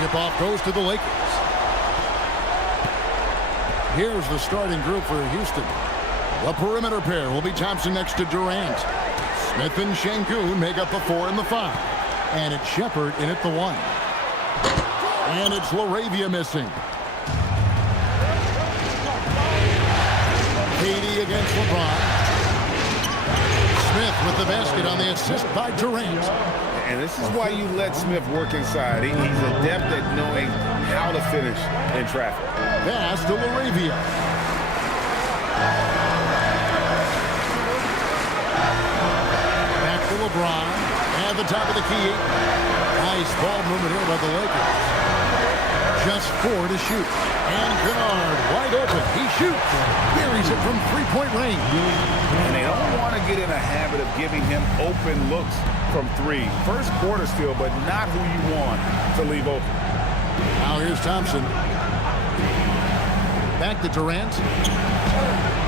Tip-off goes to the Lakers. Here's the starting group for Houston. The perimeter pair will be Thompson next to Durant. Smith and Şengün make up the 4 and the 5. And it's Shepherd in at the 1. And it's LaRavia missing. KD against LeBron. Smith with the basket on the assist by Durant. And this is why you let Smith work inside. He's adept at knowing how to finish in traffic. Pass to LaRavia. Back to LeBron. At the top of the key. Nice ball movement here by the Lakers. Just 4 to shoot. And Kennard wide open. He shoots. Buries it from three-point range. And they don't want to get in a habit of giving him open looks from 3. First quarter still, but not who you want to leave open. Now here's Thompson. Back to Durant.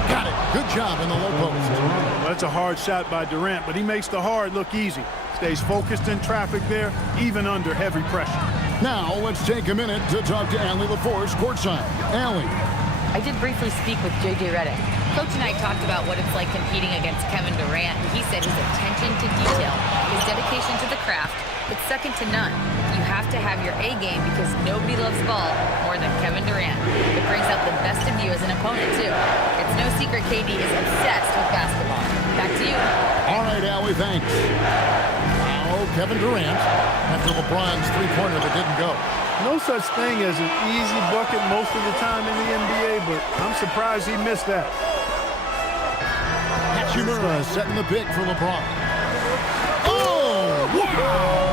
Got it. Good job in the low post. Well, that's a hard shot by Durant, but he makes the hard look easy. Stays focused in traffic there, even under heavy pressure. Now let's take a minute to talk to Allie LaForce courtside. Allie. I did briefly speak with J.J. Redick. Coach and I talked about what it's like competing against Kevin Durant. He said his attention to detail, his dedication to the craft, it's second to none. You have to have your A game because nobody loves ball more than Kevin Durant. It brings out the best of you as an opponent, too. It's no secret KD is obsessed with basketball. Back to you. All right, Allie, thanks. Now Kevin Durant after LeBron's three-pointer that didn't go. No such thing as an easy bucket most of the time in the NBA, but I'm surprised he missed that. Hachimura setting the pick for LeBron. Oh, wow!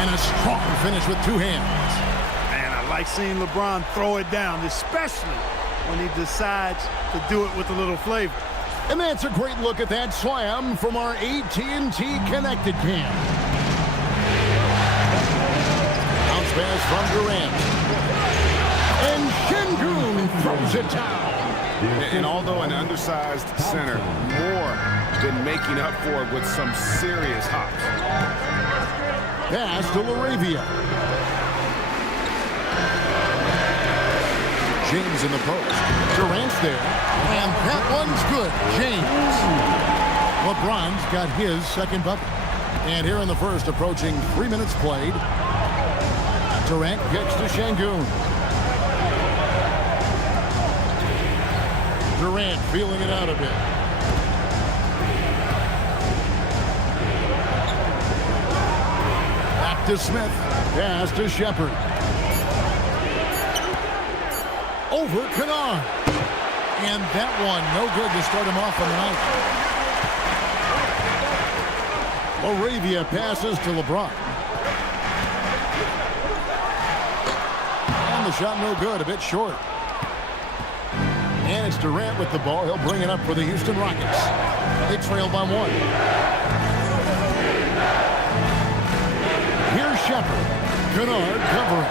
And a strong finish with 2 hands. And I like seeing LeBron throw it down, especially when he decides to do it with a little flavor. And that's a great look at that slam from our AT&T Connected cam. Bounce pass from Durant. And Şengün throws it down. And although an undersized center, more than making up for it with some serious hops. Pass to LaRavia. James in the post. Durant's there. And that one's good. James. LeBron's got his second bucket. And here in the first, approaching 3 minutes played. Durant kicks to Şengün. Durant feeling it out a bit. Back to Smith. Pass to Shepherd. Over Kennard. And that one, no good to start him off on the night. LaRavia passes to LeBron. And the shot no good, a bit short. And it's Durant with the ball. He'll bring it up for the Houston Rockets. They trail by 1. Here's Shepherd. Kennard covering.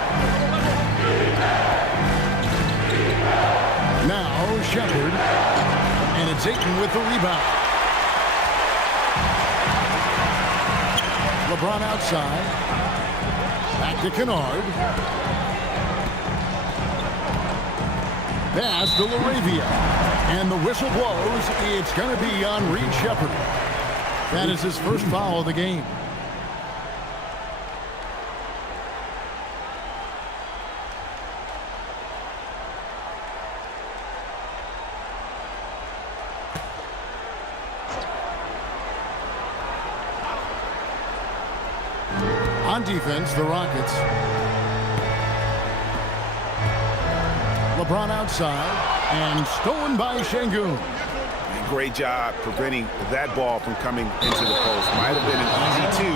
Now Shepherd. And it's Ayton with the rebound. LeBron outside. Back to Kennard. Pass to LaRavia. And the whistle blows. It's going to be on Reed Shepherd. That is his first foul of the game. On defense, the Rockets. LeBron outside, and stolen by Şengün. Great job preventing that ball from coming into the post. Might have been an easy 2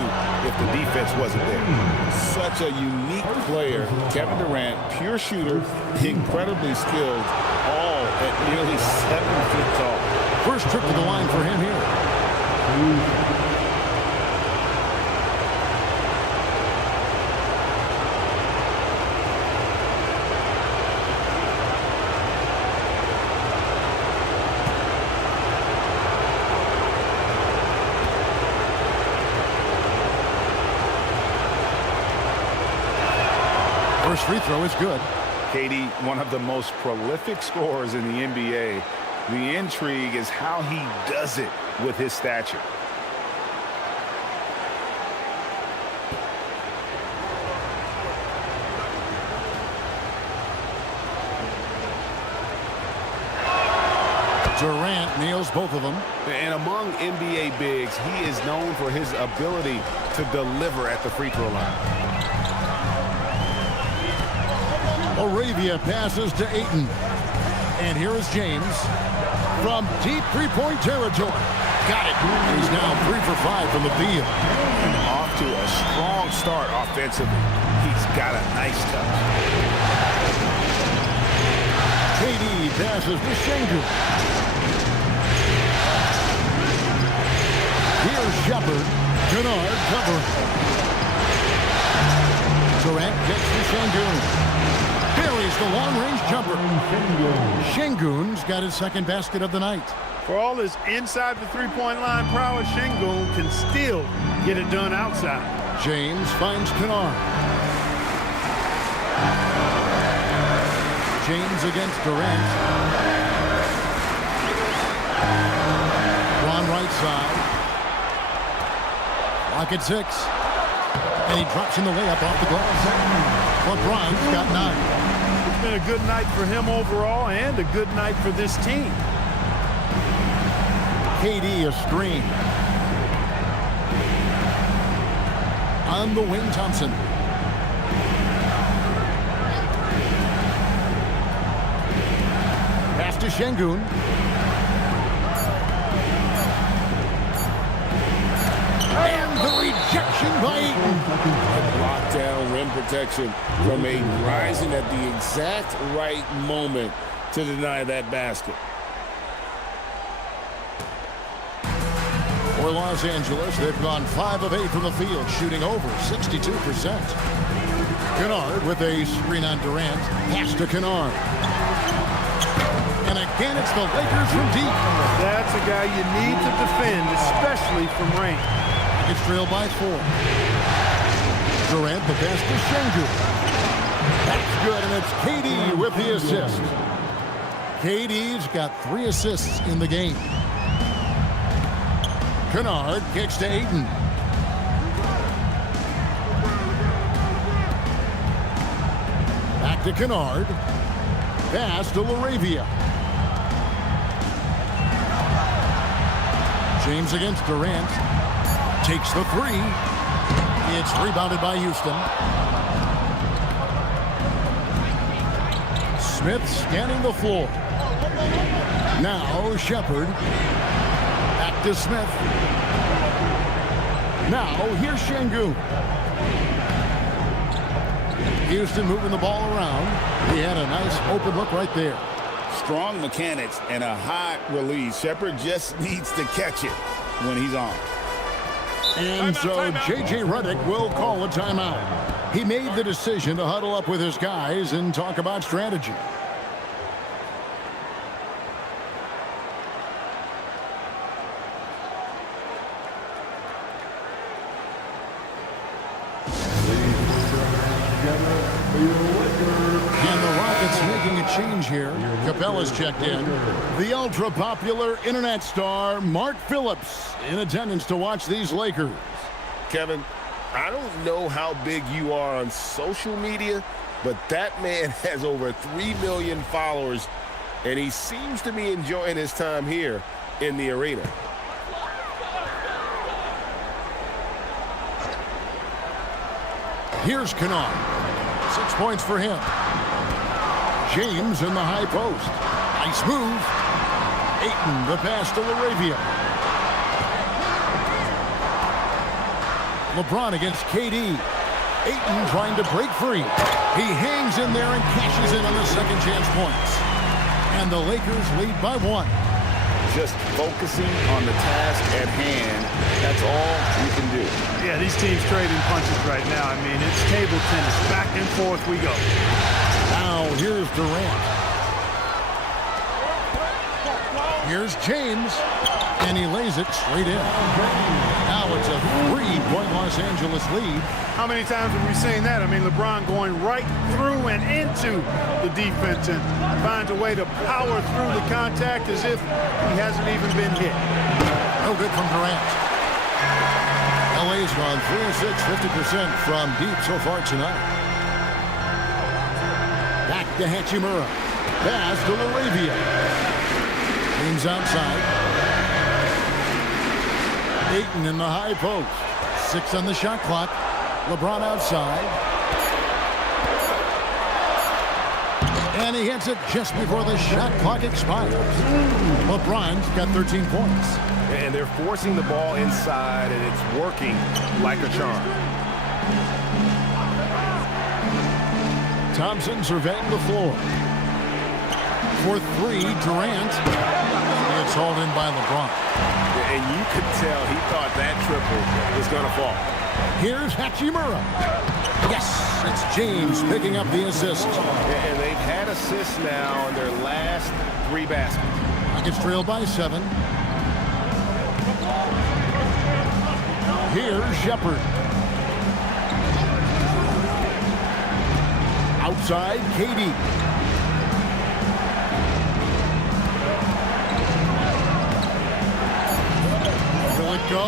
if the defense wasn't there. Such a unique player. Kevin Durant, pure shooter, incredibly skilled, all at nearly 7 feet tall. First trip to the line for him here. First free throw is good. KD, one of the most prolific scorers in the NBA. The intrigue is how he does it with his stature. Durant nails both of them. And among NBA bigs, he is known for his ability to deliver at the free throw line. Arabia passes to Ayton. And here is James from deep three-point territory. Got it. And he's now 3 for 5 from the field. And off to a strong start offensively. He's got a nice touch. KD passes to Şengün. Here's Shepard. Kennard covering. Durant gets to Şengün. Buries the long-range jumper. Şengün's got his second basket of the night. For all his inside the three-point line prowess, Şengün can still get it done outside. James finds Kennard. James against Durant. One right side. Lock at 6. And he drops in the layup off the glass. LeBron's got 9. It's been a good night for him overall and a good night for this team. KD a screen. On the wing, Thompson. Pass to Şengün. And the rejection by Ayton. Lockdown rim protection from Ayton, rising at the exact right moment to deny that basket. For Los Angeles, they've gone 5 of 8 from the field, shooting over 62%. Kennard with a screen on Durant. Pass to Kennard. And again, it's the Lakers from deep. That's a guy you need to defend, especially from range. It's trailed by 4. Durant, the pass to Şengün. That's good, and it's KD with the assist. KD's got 3 assists in the game. Kennard kicks to Ayton. Back to Kennard. Pass to LaRavia. James against Durant. Takes the 3. It's rebounded by Houston. Smith scanning the floor. Now Shepard. Back to Smith. Now here's Şengün. Houston moving the ball around. He had a nice open look right there. Strong mechanics and a high release. Shepard just needs to catch it when he's on. And so J.J. Redick will call a timeout. He made the decision to huddle up with his guys and talk about strategy. And the Rockets making a change here. Capella's checked in. The ultra-popular internet star Mark Phillips in attendance to watch these Lakers. Kevin, I don't know how big you are on social media, but that man has over 3 million followers, and he seems to be enjoying his time here in the arena. Here's Kennard. 6 points for him. James in the high post. Nice move. Ayton, the pass to LaRavia. LeBron against KD. Ayton trying to break free. He hangs in there and cashes in on the second chance points. And the Lakers lead by 1. Just focusing on the task at hand. That's all you can do. Yeah, these teams trading punches right now. I mean, it's table tennis. Back and forth we go. Now here's Durant. Here's James. And he lays it straight in. Now it's a 3-point Los Angeles lead. How many times have we seen that? I mean, LeBron going right through and into the defense and finds a way to power through the contact as if he hasn't even been hit. No good from Durant. LA's gone 3 of 6, 50% from deep so far tonight. Back to Hachimura. Pass to LaRavia. James outside. Ayton in the high post. 6 on the shot clock. LeBron outside. And he hits it just before the shot clock expires. LeBron's got 13 points. And they're forcing the ball inside, and it's working like a charm. Thompson surveying the floor. For 3, Durant. It's hauled in by LeBron. And you could tell he thought that triple was going to fall. Here's Hachimura. Yes, it's James picking up the assist. And they've had assists now in their last 3 baskets. Rockets trail by 7. Here's Shepard. Outside, KD. Will it go?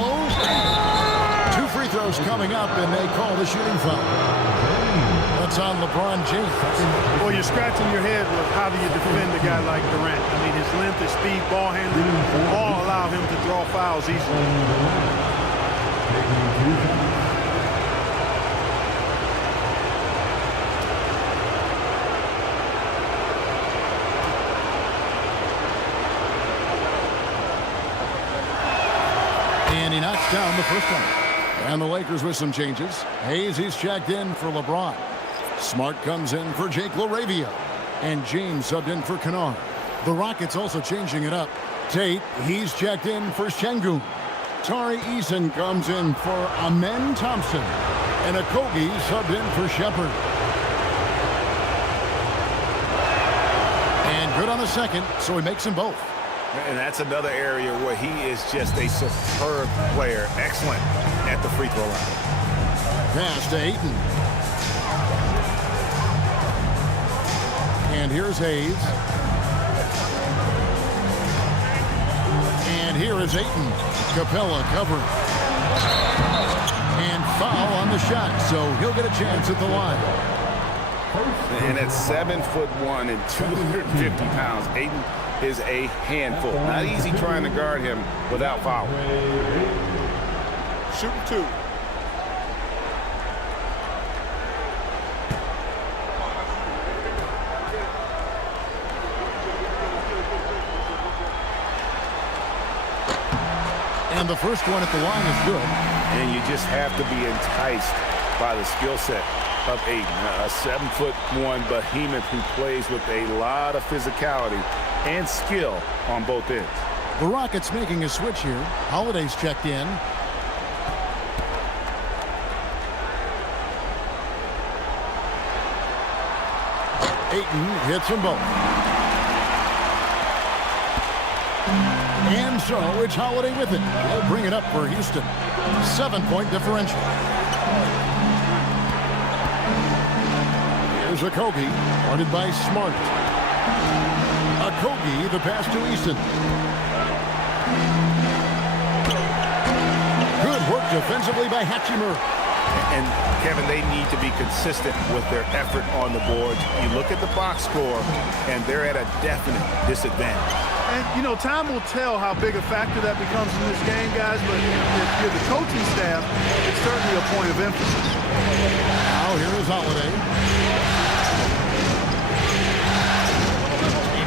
2 free throws coming up, and they call the shooting foul. That's on LeBron James. Well, you're scratching your head with how do you defend a guy like Durant? I mean, his length, his speed, ball handling, all allow him to draw fouls easily. And he knocks down the first one. And the Lakers with some changes. Hayes, he's checked in for LeBron. Smart comes in for Jake LaRavia. And James subbed in for Kennard. The Rockets also changing it up. Tate, he's checked in for Şengün. Tari Eason comes in for Amen Thompson. And Okogie subbed in for Shepard. And good on the second, so he makes them both. And that's another area where he is just a superb player. Excellent at the free throw line. Pass to Ayton. And here's Hayes. And here is Ayton. Capella covering. And foul on the shot, so he'll get a chance at the line. And at 7'1" and 250 pounds, Ayton is a handful. Not easy trying to guard him without foul. Shooting 2. And the first one at the line is good. And you just have to be enticed by the skill set of Ayton. A 7'1" behemoth who plays with a lot of physicality and skill on both ends. The Rockets making a switch here. Holiday's checked in. Ayton hits them both. And so it's Holiday with it. They'll bring it up for Houston. 7-point differential. Here's Okogie, guarded by Smart. Okogie, the pass to Easton. Good work defensively by Hachimura. And, Kevin, they need to be consistent with their effort on the boards. You look at the box score, and they're at a definite disadvantage. And, you know, time will tell how big a factor that becomes in this game, guys, but if you're the coaching staff, it's certainly a point of emphasis. Now here is Holiday.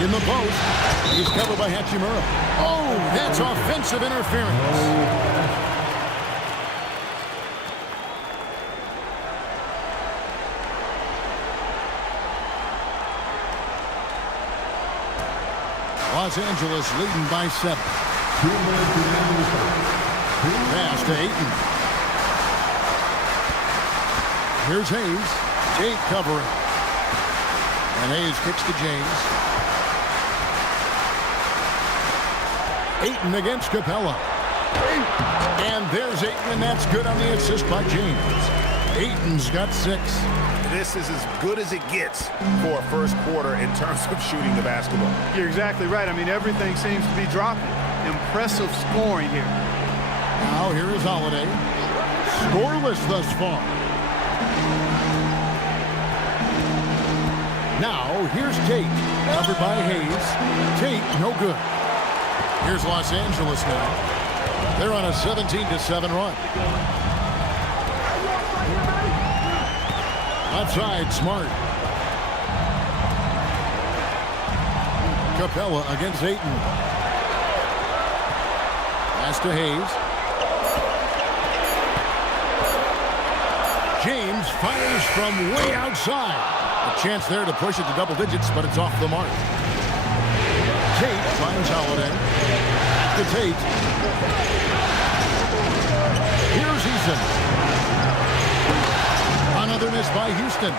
In the post. He's covered by Hachimura. Oh, that's offensive interference. Los Angeles leading by 7. Pass to Ayton. Here's Hayes. Tate covering. And Hayes kicks to James. Ayton against Capella. And there's Ayton, and that's good on the assist by James. Ayton's got 6. This is as good as it gets for a first quarter in terms of shooting the basketball. You're exactly right. I mean, everything seems to be dropping. Impressive scoring here. Now here is Holiday. Scoreless thus far. Now here's Tate. Covered by Hayes. Tate, no good. Here's Los Angeles now. They're on a 17-7 run. Outside, Smart. Capella against Ayton. Pass to Hayes. James fires from way outside. A chance there to push it to double digits, but it's off the mark. Tate finds Holiday. To Tate. Here's Eason. Another miss by Houston.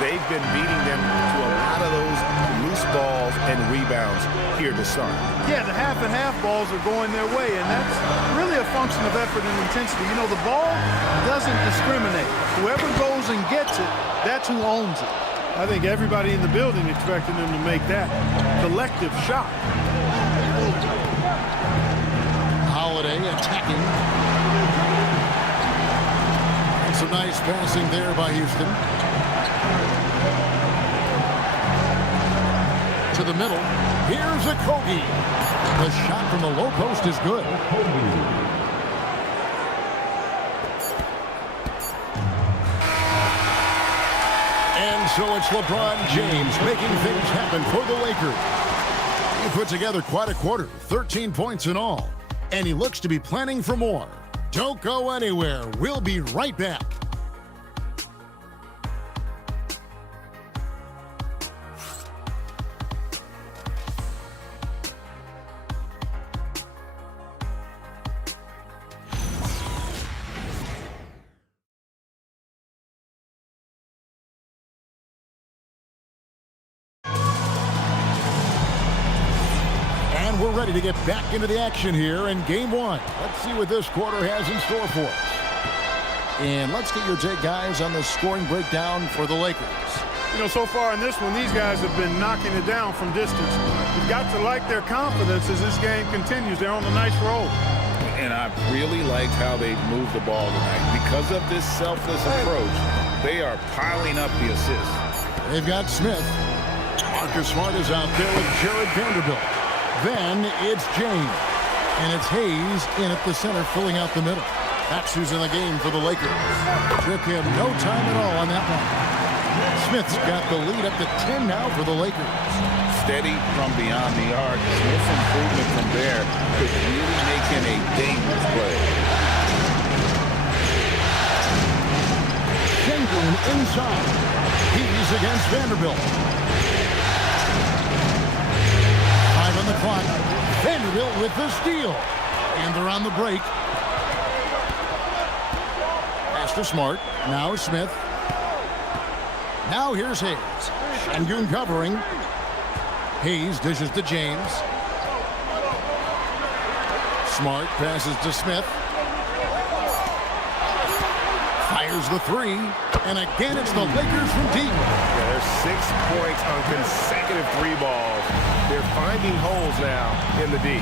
They've been beating them to a lot of those loose balls and rebounds here to start. Yeah, the half and half balls are going their way, and that's really a function of effort and intensity. You know, the ball doesn't discriminate. Whoever goes and gets it, that's who owns it. I think everybody in the building expected them to make that collective shot. Holiday attacking. And some nice passing there by Houston. To the middle. Here's a Kobe. The shot from the low post is good. And so it's LeBron James making things happen for the Lakers. He put together quite a quarter, 13 points in all. And he looks to be planning for more. Don't go anywhere. We'll be right back. We're ready to get back into the action here in game 1. Let's see what this quarter has in store for us. And let's get your take, guys, on the scoring breakdown for the Lakers. You know, so far in this one, these guys have been knocking it down from distance. You've got to like their confidence as this game continues. They're on a nice roll. And I really liked how they moved the ball tonight. Because of this selfless approach, they are piling up the assists. They've got Smith. Marcus Smart is out there with Jared Vanderbilt. Then it's James. And it's Hayes in at the center, filling out the middle. That's who's in the game for the Lakers. Took him no time at all on that one. Smith's got the lead up to 10 now for the Lakers. Steady from beyond the arc. Smith's improvement from there could really make him a dangerous player. Sengun inside. He's against Vanderbilt. On the clock. Vanderbilt with the steal. And they're on the break. Pass to Smart. Now Smith. Now here's Hayes. Sengun covering. Hayes dishes to James. Smart passes to Smith. Fires the three. And again, it's the Lakers from deep. Yeah, there's 6 points on consecutive 3 balls. They're finding holes now in the D.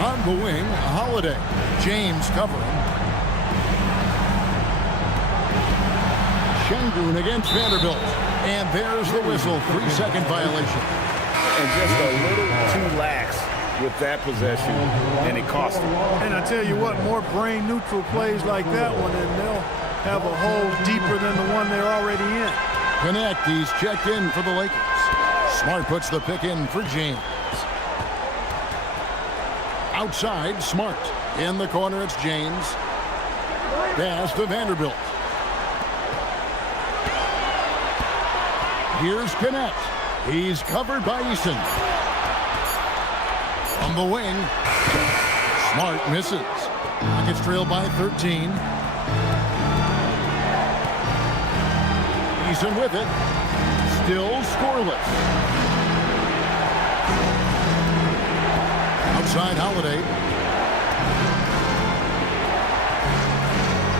On the wing, Holiday. James covering. Sengun against Vanderbilt. And there's the whistle. 3-second violation. And just a little too lax with that possession, and it cost them. And I tell you what, more brain-neutral plays like that one, and they'll have a hole deeper than the one they're already in. Connect, he's checked in for the Lakers. Smart puts the pick in for James. Outside, Smart. In the corner, it's James. Pass to Vanderbilt. Here's Connect. He's covered by Eason. On the wing, Smart misses. Rockets trail by 13. Eason with it. Still scoreless. inside Holiday.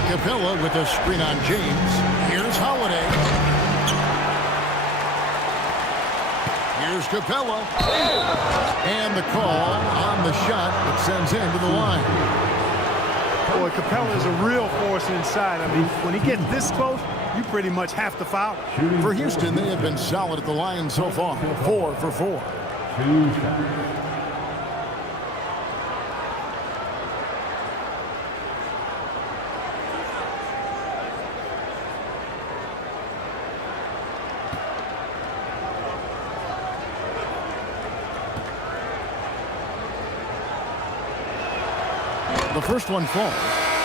Capella with a screen on James. Here's Holiday. Here's Capella. And the call on the shot that sends him to the line. Boy, Capella is a real force inside. I mean, when he gets this close, you pretty much have to foul. For Houston, they have been solid at the line so far. 4 for 4. The first one falls.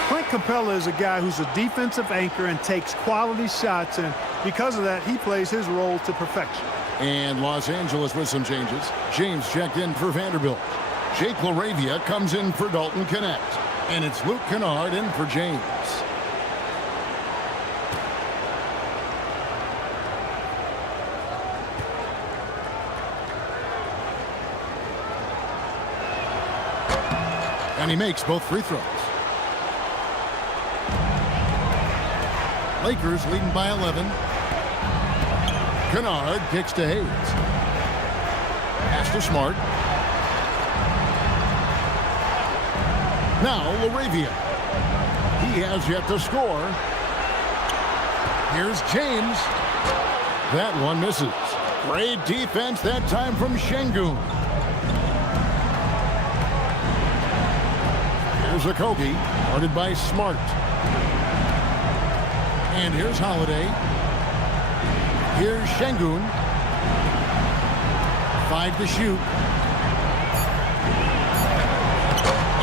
Clint Capella is a guy who's a defensive anchor and takes quality shots, and because of that, he plays his role to perfection. And Los Angeles with some changes. James checked in for Vanderbilt. Jake LaRavia comes in for Dalton Connect. And it's Luke Kennard in for James. And he makes both free throws. Lakers leading by 11. Kennard kicks to Hayes. Pass to Smart. Now LaRavia. He has yet to score. Here's James. That one misses. Great defense that time from Şengün. Here's Okogie, guarded by Smart. And here's Holiday. Here's Şengün. 5 to shoot.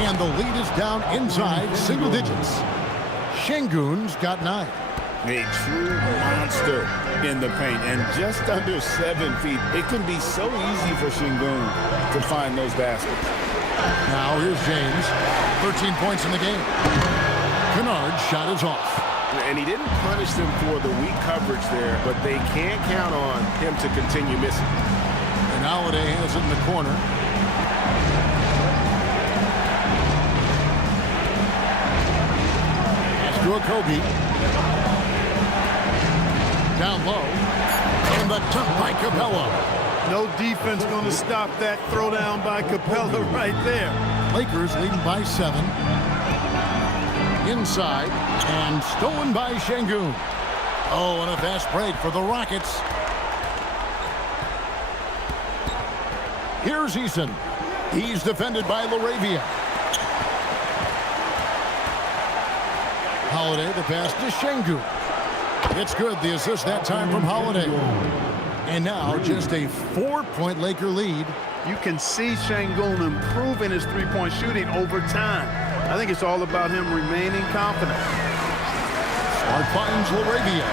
And the lead is down inside single digits. Şengün's got 9. A true monster in the paint, and just under 7 feet. It can be so easy for Şengün to find those baskets. Now here's James. 13 points in the game. Kennard's shot is off. And he didn't punish them for the weak coverage there, but they can't count on him to continue missing. And Holiday has it in the corner. Pass to Okogie. Down low. And the dunk by Capella. No defense going to stop that throwdown by Capella right there. Lakers leading by 7. Inside and stolen by Şengün. Oh, and a fast break for the Rockets. Here's Eason. He's defended by LaRavia. Holiday, the pass to Şengün. It's good. The assist that time from Holiday. And now just a 4-point Laker lead. You can see Şengün improving his three-point shooting over time. I think it's all about him remaining confident. Smart finds LaRavia.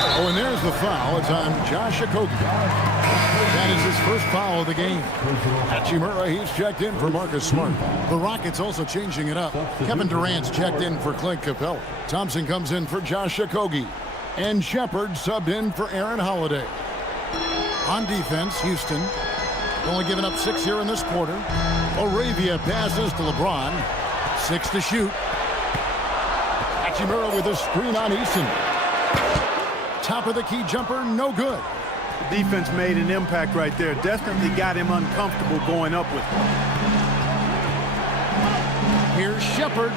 Oh, and there's the foul. It's on Josh Okogie. That is his first foul of the game. Hachimura, he's checked in for Marcus Smart. The Rockets also changing it up. Kevin Durant's checked in for Clint Capella. Thompson comes in for Josh Okogie. And Shepard subbed in for Aaron Holiday. On defense, Houston only giving up 6 here in this quarter. LaRavia passes to LeBron. 6 to shoot. Hachimura with a screen on Eason. Top of the key jumper, no good. The defense made an impact right there. Definitely got him uncomfortable going up with him. Here's Shepard.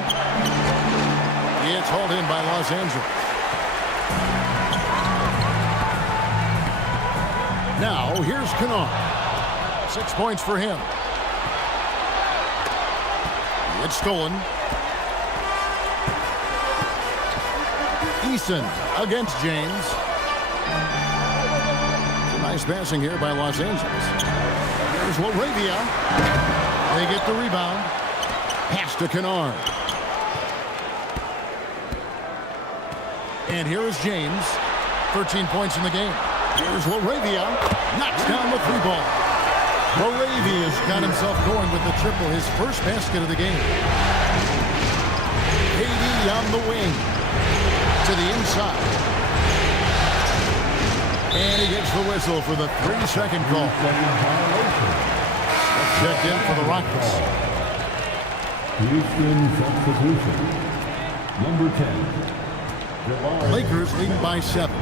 It's hauled in by Los Angeles. Now, here's Kennard. 6 points for him. It's stolen. Eason against James. Some nice passing here by Los Angeles. There's LaRavia. They get the rebound. Pass to Kennard. And here is James. 13 points in the game. Here's LaRavia. Knocks down the 3-ball. LaRavia's got himself going with the triple, his first basket of the game. KD on the wing. To the inside. And he gets the whistle for the 3-second call. A checked in for the Rockets. Houston substitution. Number 10. Lakers leading by 7.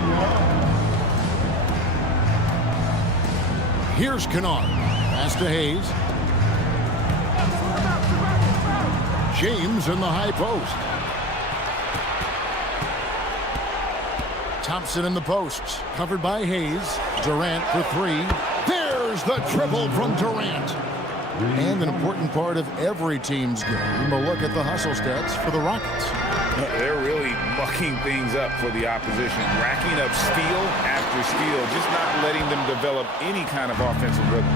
Here's Kennard. Pass to Hayes. James in the high post. Thompson in the posts. Covered by Hayes. Durant for 3. There's the triple from Durant. And an important part of every team's game. A look at the hustle stats for the Rockets. They're really mucking things up for the opposition, racking up steal after steal, just not letting them develop any kind of offensive rhythm.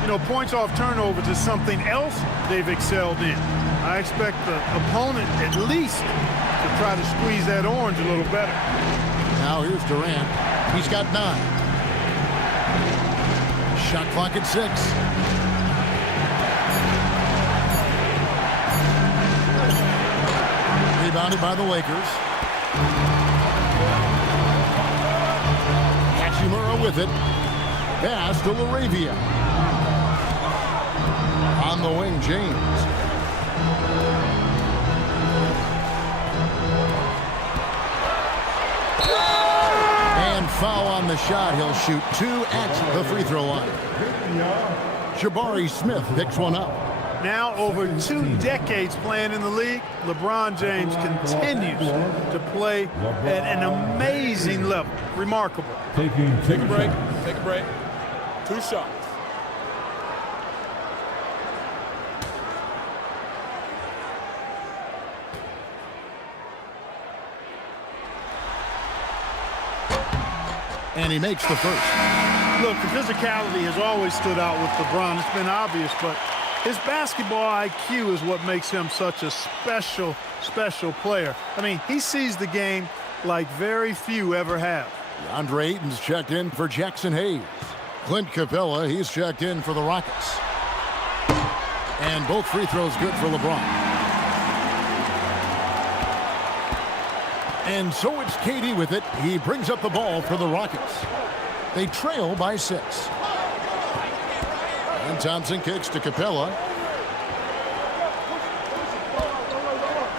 You know, points off turnovers is something else they've excelled in. I expect the opponent at least to try to squeeze that orange a little better. Now here's Durant. He's got 9. Shot clock at 6. Rebounded by the Lakers. Hachimura with it. Pass to LaRavia. On the wing, James. And foul on the shot. He'll shoot 2 at the free throw line. Jabari Smith picks one up. Now, over 2 decades playing in the league, LeBron James continues to play at an amazing level. Remarkable. Take a break. Take a break. 2 shots. And he makes the first. Look, the physicality has always stood out with LeBron. It's been obvious, but his basketball IQ is what makes him such a special player. I mean, he sees the game like very few ever have. DeAndre Ayton's checked in for Jackson Hayes. Clint Capella, he's checked in for the Rockets. And both free throws good for LeBron. And so it's KD with it. He brings up the ball for the Rockets. They trail by 6. And Thompson kicks to Capella.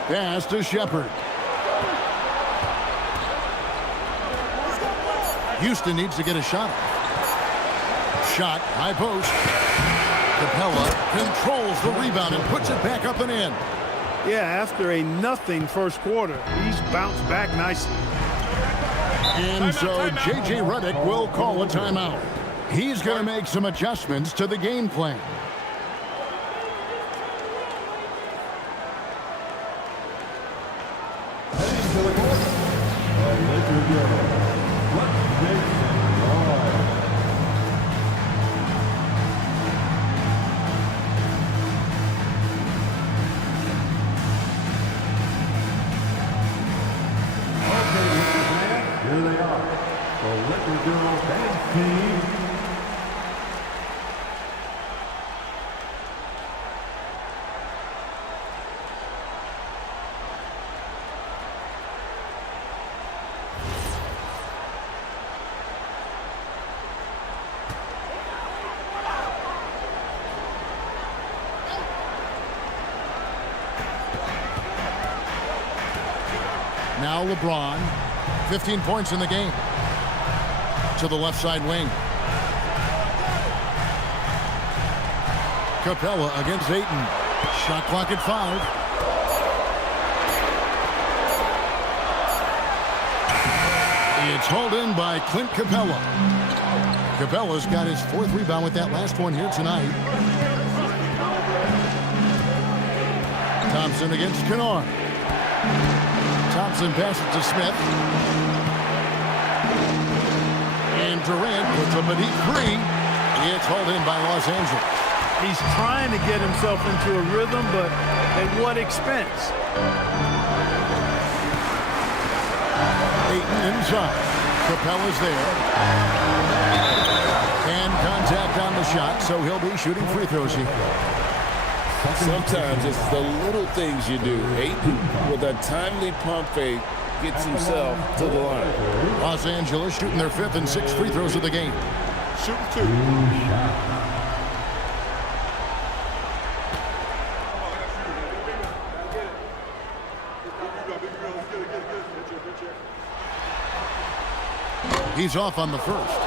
Pass to Shepard. Houston needs to get a shot. Shot, high post. Capella controls the rebound and puts it back up and in. Yeah, after a nothing first quarter, he's bounced back nicely. And so J.J. Redick will call a timeout. He's going to make some adjustments to the game plan. Here they are, the Laker girls dance team. Now LeBron, 15 points in the game. To the left side wing. Capella against Ayton. Shot clock at 5. It's hauled in by Clint Capella. Capella's got his 4th rebound with that last one here tonight. Thompson against Kennard. Thompson passes to Smith. And Durant puts up a deep 3. It's hauled in by Los Angeles. He's trying to get himself into a rhythm, but at what expense? Ayton inside. Capella's there. And contact on the shot, so he'll be shooting free throws here. Sometimes it's the little things you do. Ayton, with a timely pump fake, gets himself to the line. Los Angeles shooting their 5th and 6th free throws of the game. Shooting 2. He's off on the first.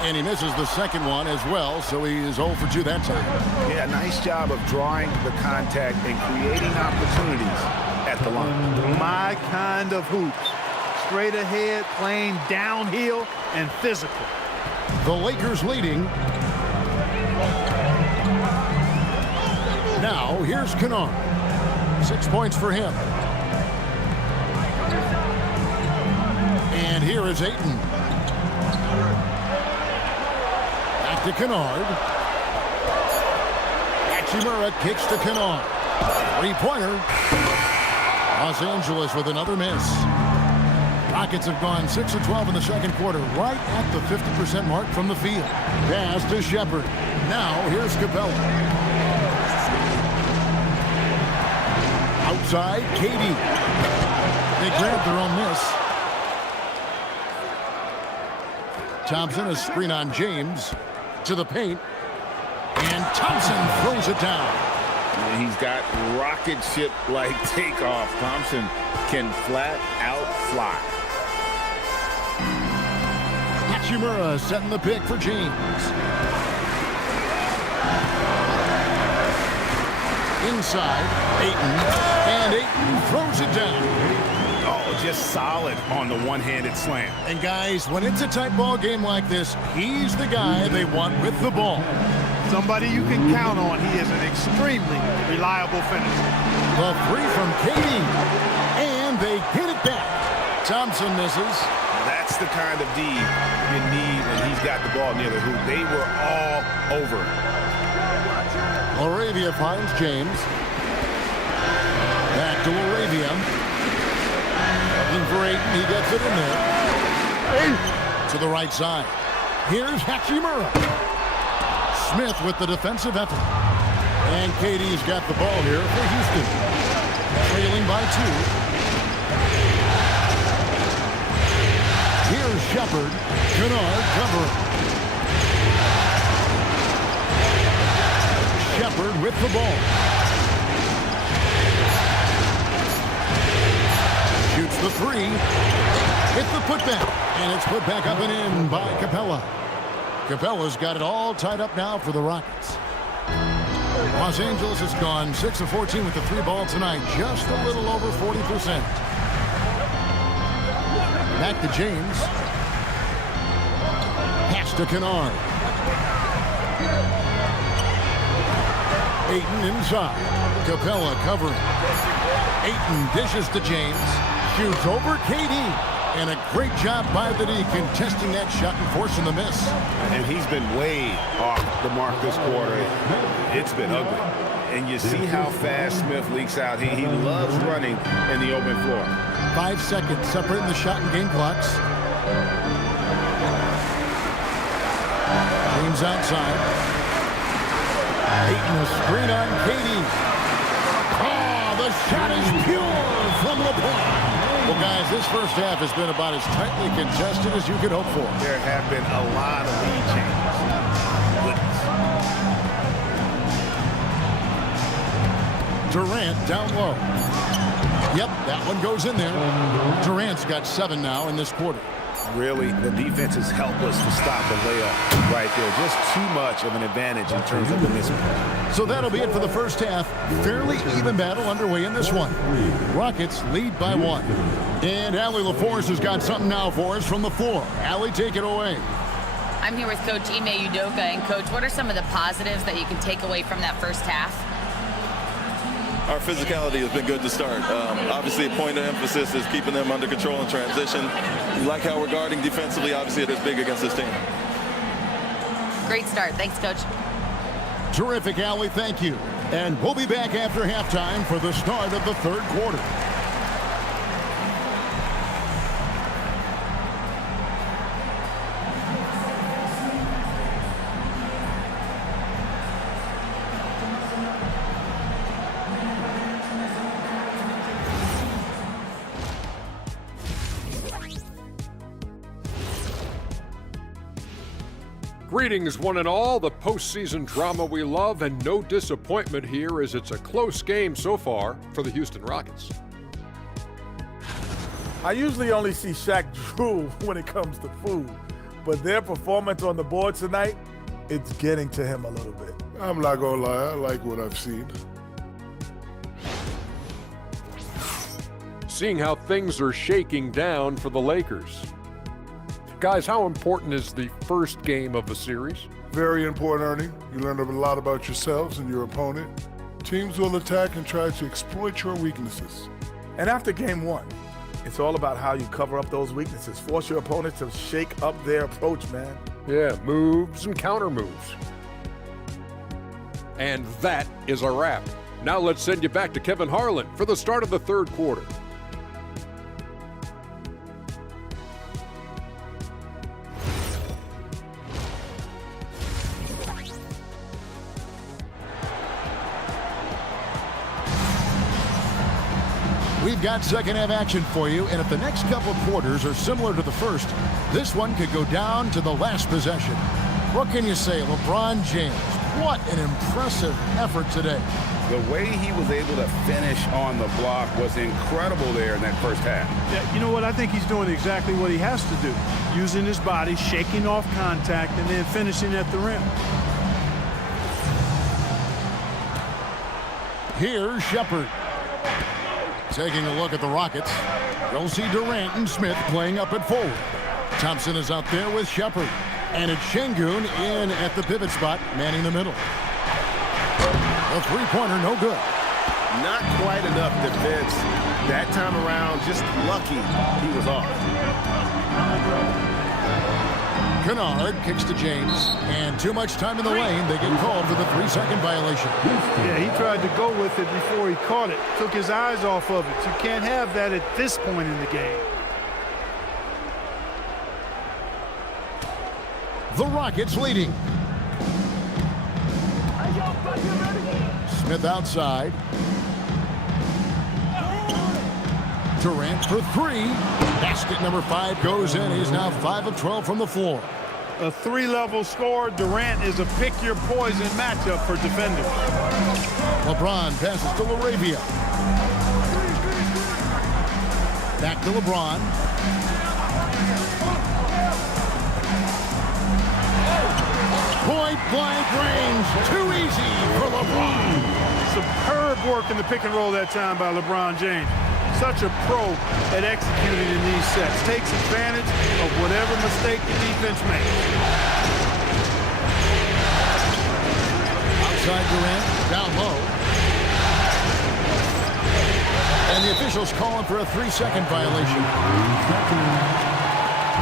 And he misses the second one as well, so he is 0 for 2 that time. Yeah, nice job of drawing the contact and creating opportunities at the line. My kind of hoops. Straight ahead, playing downhill, and physical. The Lakers leading. Now, here's Kennard. 6 points for him. And here is Ayton. Back to Kennard. Hachimura kicks to Kennard. 3-pointer. Los Angeles with another miss. Rockets have gone 6 of 12 in the second quarter, right at the 50% mark from the field. Pass to Shepard. Now here's Capella. Outside, KD. They grabbed their own miss. Thompson, a screen on James. To the paint. And Thompson throws it down. And he's got rocket ship-like takeoff. Thompson can flat out fly. Hachimura setting the pick for James. Inside, Ayton. And Ayton throws it down. Oh, just solid on the one-handed slam. And guys, when it's a tight ball game like this, he's the guy they want with the ball. Somebody you can count on. He is an extremely reliable finisher. The three from KD. And they get it back. Thompson misses. That's the kind of D you need when he's got the ball near the hoop. They were all over. Laravia finds James. Back to Laravia. Looking for Ayton. He gets it in there. To the right side. Here's Hachimura. Smith with the defensive effort. And KD's got the ball here for Houston. Trailing by 2. Here's Shepard. Kennard covering. Shepard with the ball. Shoots the 3. Hits the putback. And it's put back up and in by Capella. Capella's got it all tied up now for the Rockets. Los Angeles has gone 6 of 14 with the 3 ball tonight. Just a little over 40%. Back to James. Pass to Kennard. Ayton inside. Capella covering. Ayton dishes to James. Shoots over KD. And a great job by the D contesting that shot and forcing the miss. And he's been way off the mark this quarter. It's been ugly. And you see how fast Smith leaks out. He loves running in the open floor. 5 seconds separating the shot and game clocks. James outside. Ayton a screen on KD. Oh, the shot is pure from LeBron. Well, guys, this first half has been about as tightly contested as you could hope for. There have been a lot of lead changes. Durant down low. Yep, that one goes in there. Durant's got 7 now in this quarter. Really, the defense is helpless to stop the layup right there. Just too much of an advantage in terms of the mismatch. So that'll be it for the first half. Fairly even battle underway in this one. Rockets lead by 1. And Allie LaForce has got something now for us from the floor. Allie, take it away. I'm here with Coach Ime Udoka. And, Coach, what are some of the positives that you can take away from that first half? Our physicality has been good to start. Obviously, a point of emphasis is keeping them under control in transition. We like how we're guarding defensively. Obviously, it is big against this team. Great start. Thanks, Coach. Terrific, Allie. Thank you. And we'll be back after halftime for the start of the third quarter. Greetings, one and all. The postseason drama we love, and no disappointment here as it's a close game so far for the Houston Rockets. I usually only see Shaq drool when it comes to food, but their performance on the board tonight, it's getting to him a little bit. I'm not gonna lie, I like what I've seen. Seeing how things are shaking down for the Lakers. Guys, how important is the first game of the series? Very important, Ernie. You learn a lot about yourselves and your opponent. Teams will attack and try to exploit your weaknesses. And after game one, it's all about how you cover up those weaknesses. Force your opponent to shake up their approach, man. Yeah, moves and counter moves. And that is a wrap. Now let's send you back to Kevin Harlan for the start of the third quarter. We've got second half action for you, and if the next couple quarters are similar to the first, this one could go down to the last possession. What can you say, LeBron James? What an impressive effort today. The way he was able to finish on the block was incredible there in that first half. Yeah, you know what? I think he's doing exactly what he has to do. Using his body, shaking off contact, and then finishing at the rim. Here's Shepard. Taking a look at the Rockets. You'll see Durant and Smith playing up at forward. Thompson is out there with Shepard. And it's Şengün in at the pivot spot, manning the middle. A three-pointer, no good. Not quite enough defense. That time around, just lucky he was off. Kennard kicks to James. And too much time in the lane. They get called for the 3-second violation. Yeah, he tried to go with it before he caught it. Took his eyes off of it. You can't have that at this point in the game. The Rockets leading. Smith outside. Durant for three. Basket number 5 goes in. He's now 5 of 12 from the floor. A 3-level score. Durant is a pick-your-poison matchup for defenders. LeBron passes to LaRavia. Back to LeBron. Point-blank range. Too easy for LeBron. Superb work in the pick and roll that time by LeBron James. Such a pro at executing in these sets. Takes advantage of whatever mistake the defense makes. Outside Durant, down low. And the officials calling for a 3-second violation.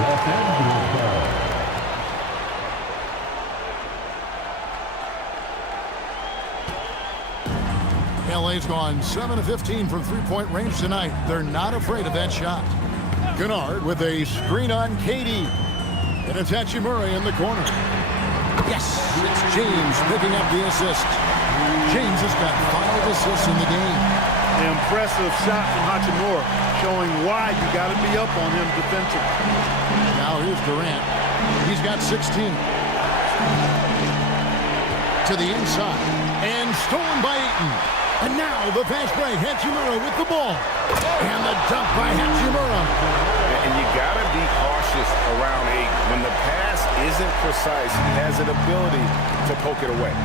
Los Angeles foul. LA's gone 7 of 15 from three-point range tonight. They're not afraid of that shot. Kennard with a screen on KD. And it's Hachimura in the corner. Yes, it's James picking up the assist. James has got 5 assists in the game. An impressive shot from Hachimura, showing why you got to be up on him defensively. Now here's Durant. He's got 16. To the inside. And stolen by Ayton. And now the fast break. Hachimura with the ball. And the dunk by Hachimura. And you got to be cautious around Ayton. When the pass isn't precise, he has an ability to poke it away.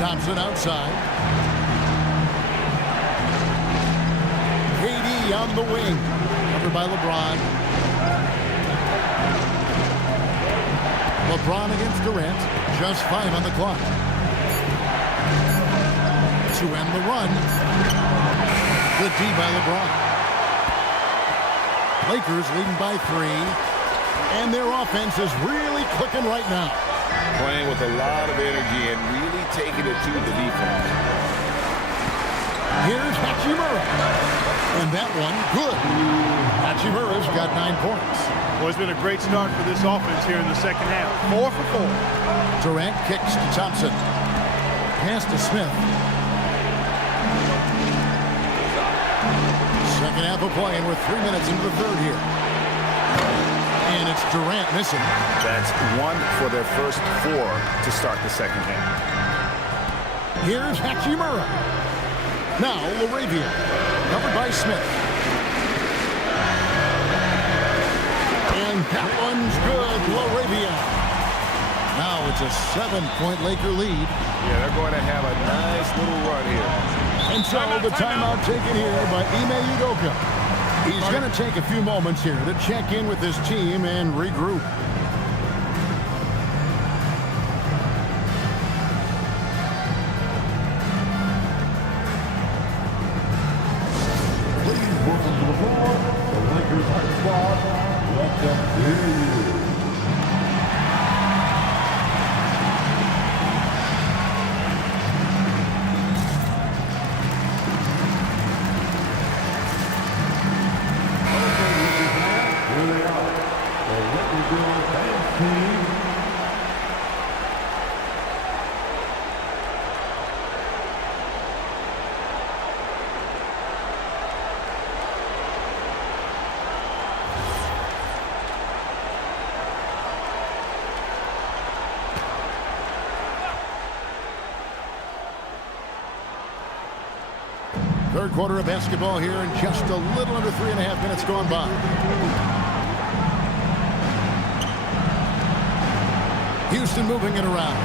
Thompson outside. KD on the wing. Covered by LeBron. LeBron against Durant. Just 5 on the clock. To end the run. Good D by LeBron. Lakers leading by 3. And their offense is really clicking right now. Playing with a lot of energy and really taking it to the defense. Here's Hachimura. And that one, good. Hachimura's got 9 points. Well, it's been a great start for this offense here in the second half. 4 for 4. Durant kicks to Thompson. Pass to Smith. Second half of play, and we're 3 minutes into the third here. And It's Durant missing. That's 1 for their first 4 to start the second half. Here's Hachimura. Now Laravia, covered by Smith. And that one's good, Laravia. Now it's a 7-point Laker lead. Yeah, they're going to have a nice little run here. And so the timeout taken here by Ime Udoka. He's going to take a few moments here to check in with his team and regroup. Please welcome to the floor, the Lakers high squad. Let them hear you. Here they are, the Lakers girls dance team. Third quarter of basketball here, and just a little under 3.5 minutes gone by. Houston moving it around.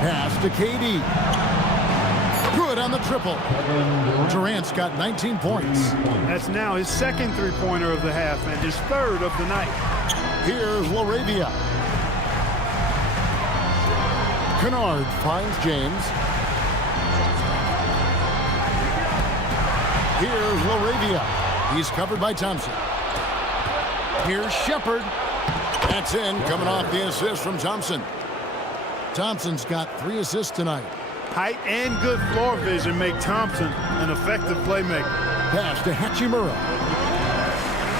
Pass to KD. Good on the triple. Durant's got 19 points. That's now his second three-pointer of the half and his third of the night. Here's Laravia. Kennard finds James. Here's Laravia. He's covered by Thompson. Here's Shepard. That's in, coming off the assist from Thompson. Thompson's got 3 assists tonight. Height and good floor vision make Thompson an effective playmaker. Pass to Hachimura.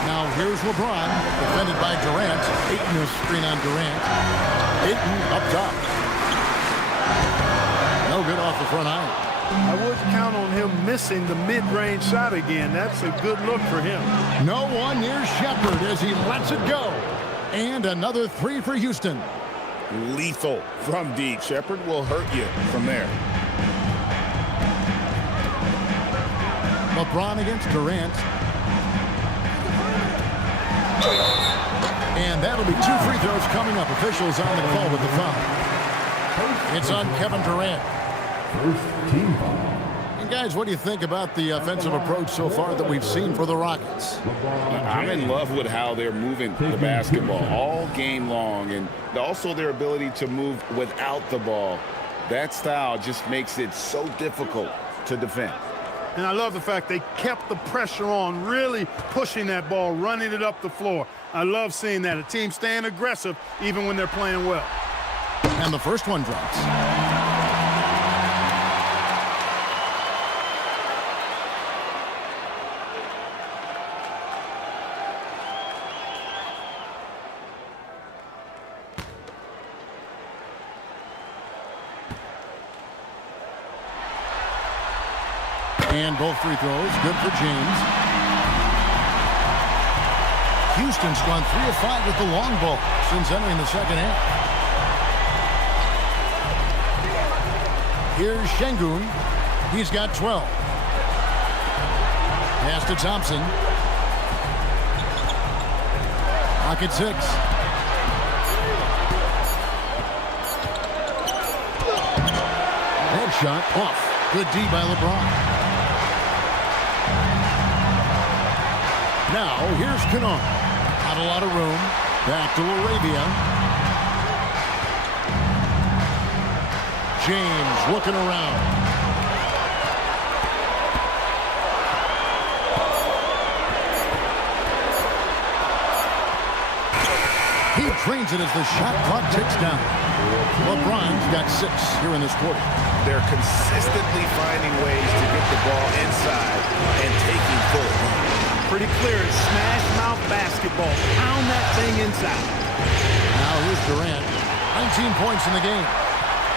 Now here's LeBron, defended by Durant. Ayton is screen on Durant. Ayton up top. No good off the front iron. I would count on him missing the mid-range shot again. That's a good look for him. No one near Shepard as he lets it go. And another 3 for Houston. Lethal from deep. Shepard will hurt you from there. LeBron against Durant. And that'll be 2 free throws coming up. Officials on the call with the foul. It's on Kevin Durant. First team foul. And guys, what do you think about the offensive approach so far that we've seen for the Rockets? I'm in love with how they're moving the basketball all game long, and also their ability to move without the ball. That style just makes it so difficult to defend. And I love the fact they kept the pressure on, really pushing that ball, running it up the floor. I love seeing that. A team staying aggressive even when they're playing well. And the first one drops. And both free throws, good for James. Houston's gone 3 of 5 with the long ball since entering the second half. Here's Şengün. He's got 12. Pass to Thompson. Pocket 6. Head shot off. Good D by LeBron. Now, here's Kennard. Not a lot of room. Back to Laravia. James looking around. He trains it as the shot clock ticks down. LeBron's got 6 here in this quarter. They're consistently finding ways to get the ball inside and taking full. Pretty clear. It's smash mouth basketball. Pound that thing inside. Now here's Durant. 19 points in the game.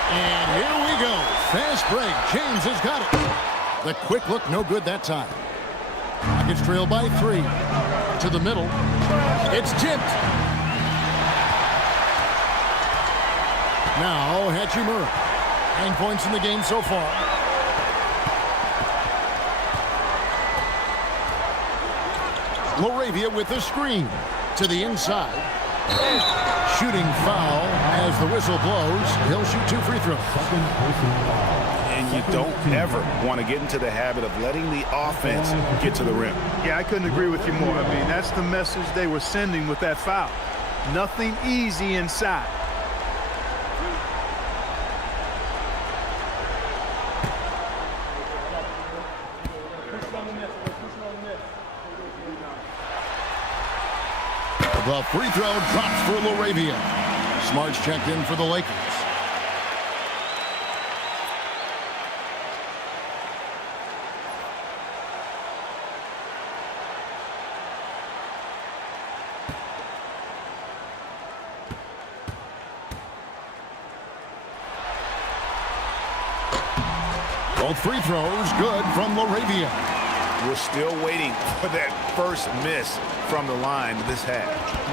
And here we go. Fast break. James has got it. The quick look, no good that time. Rockets trail by 3. To the middle. It's tipped. Now Hachimura. 9 points in the game so far. Laravia with the screen. To the inside. Shooting foul as the whistle blows. He'll shoot 2 free throws. And you don't ever want to get into the habit of letting the offense get to the rim. Yeah, I couldn't agree with you more. I mean, that's the message they were sending with that foul. Nothing easy inside. The free throw drops for Laravia. Smart's checked in for the Lakers. Both free throws good from Laravia. We're still waiting for that first miss from the line this half.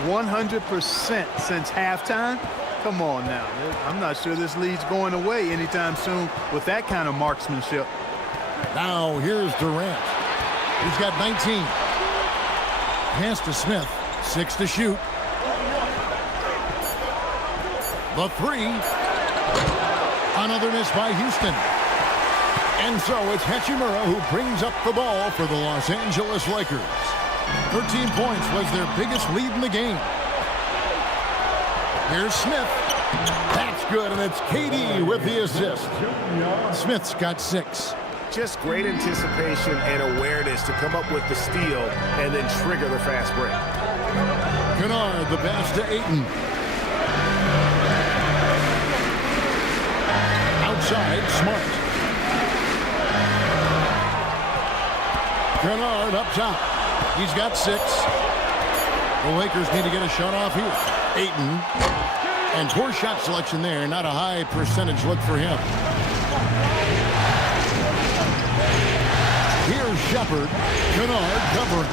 100% since halftime. Come on now. I'm not sure this lead's going away anytime soon with that kind of marksmanship. Now here's Durant. He's got 19. Pass to Smith. 6 to shoot. The 3. Another miss by Houston. And so it's Hachimura who brings up the ball for the Los Angeles Lakers. 13 points was their biggest lead in the game. Here's Smith. That's good, and it's KD with the assist. Smith's got 6. Just great anticipation and awareness to come up with the steal and then trigger the fast break. Kennard, the pass to Ayton. Outside, Smart. Kennard up top. He's got 6. The Lakers need to get a shot off here. Ayton. And poor shot selection there. Not a high percentage look for him. Here's Shepard. Kennard covering.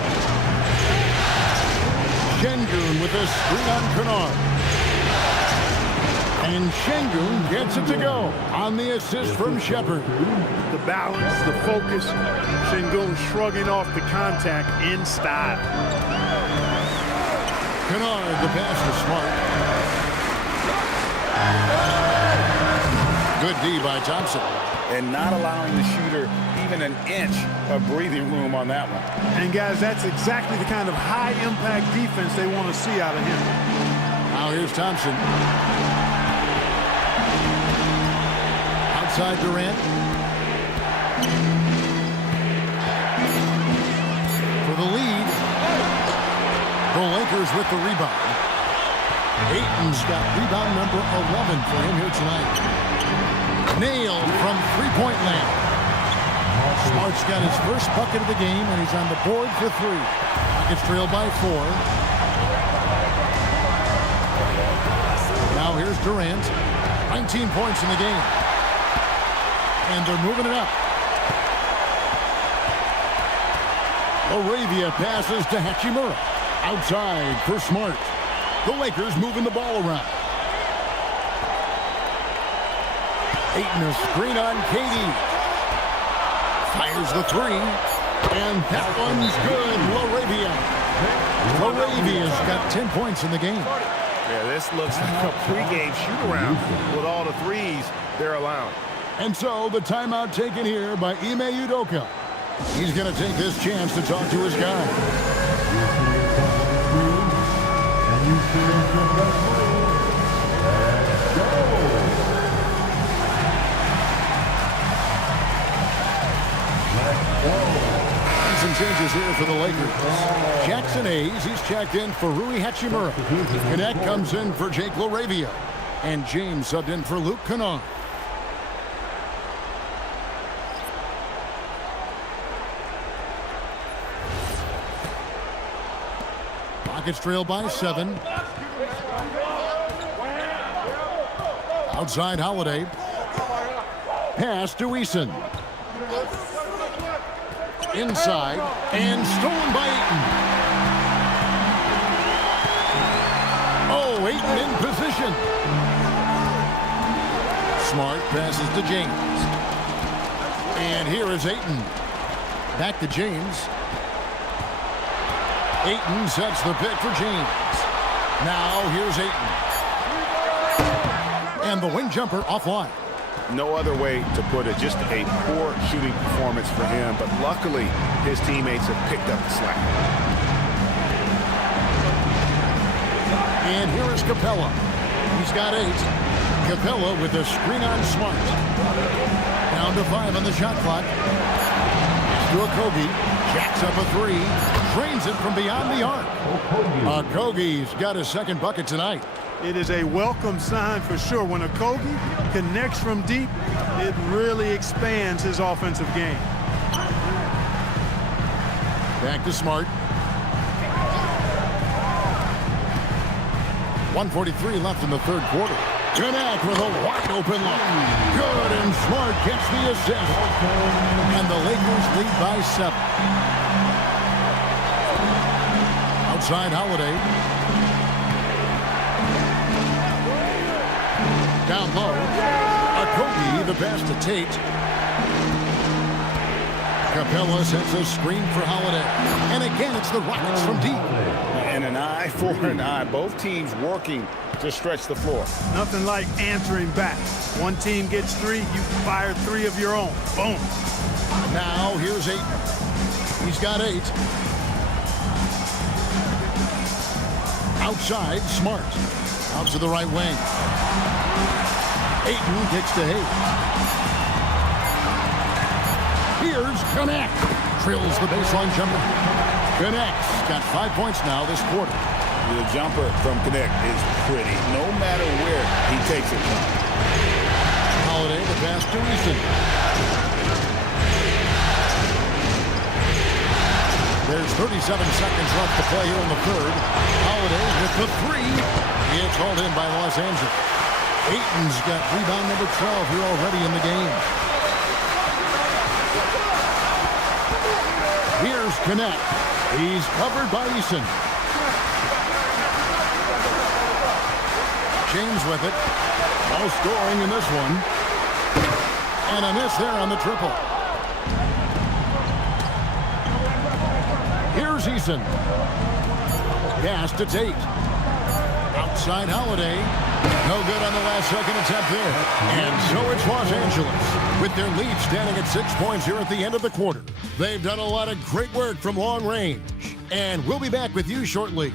Şengün with a screen on Kennard. And Şengün gets it to go on the assist from Shepard. The balance, the focus. Şengün shrugging off the contact in style. Kennard, the pass to Smart. Good D by Thompson. And not allowing the shooter even an inch of breathing room on that one. And guys, that's exactly the kind of high-impact defense they want to see out of him. Now here's Thompson. Outside Durant. For the lead. The Lakers with the rebound. Ayton's got rebound number 11 for him here tonight. Nailed from three-point land. Smart's got his first bucket of the game, and he's on the board for 3. Rockets trail by 4. Now here's Durant. 19 points in the game. And they're moving it up. Laravia passes to Hachimura. Outside for Smart. The Lakers moving the ball around. Ayton a screen on KD. Fires the 3. And that one's good. Laravia's got 10 points in the game. Yeah, this looks like a pregame shoot-around with all the threes they're allowing. And so the timeout taken here by Ime Udoka. He's going to take this chance to talk to his guy. Some changes here for the Lakers. Jackson Hayes, he's checked in for Rui Hachimura. Cadet comes in for Jake Laravia. And James subbed in for Luke Kennard. Rockets trail by 7. Outside Holiday. Pass to Eason. Inside and stolen by Ayton. Ayton in position. Smart passes to James. And here is Ayton. Back to James. Ayton sets the pick for James. Now here's Ayton. And the wing jumper offline. No other way to put it. Just a poor shooting performance for him. But luckily, his teammates have picked up the slack. And here is Capella. He's got 8. Capella with a screen on Smart. Down to 5 on the shot clock. To Okogie. Jacks up a 3. Drains it from beyond the arc. Okogie's got his second bucket tonight. It is a welcome sign for sure. When Okogie connects from deep, it really expands his offensive game. Back to Smart. 1:43 left in the third quarter. Connect with a wide open look. Good, and Smart gets the assist. And the Lakers lead by 7. Outside Holiday. Down low. Okogie, the pass to Tate. Capella sets a screen for Holiday. And again, it's the Rockets from deep. And an eye for an eye. Both teams working to stretch the floor. Nothing like answering back. One team gets 3, you fire 3 of your own. Boom. Now here's Ayton. He's got 8. Outside, Smart. Out to the right wing. Ayton kicks to Hayes. Here's Connect. Drills the baseline jumper. Connect's got 5 points now this quarter. The jumper from Connect is pretty, no matter where he takes it from. Holiday, the pass to Easton. There's 37 seconds left to play here in the third. Holiday with the 3. It's hauled in by Los Angeles. Ayton's got rebound number 12 here already in the game. Here's Connect. He's covered by Easton. James with it. No scoring in this one. And a miss there on the triple. Here's Easton. Pass to Tate. Outside Holiday. No good on the last second attempt there. And so it's Los Angeles with their lead standing at 6 points here at the end of the quarter. They've done a lot of great work from long range. And we'll be back with you shortly.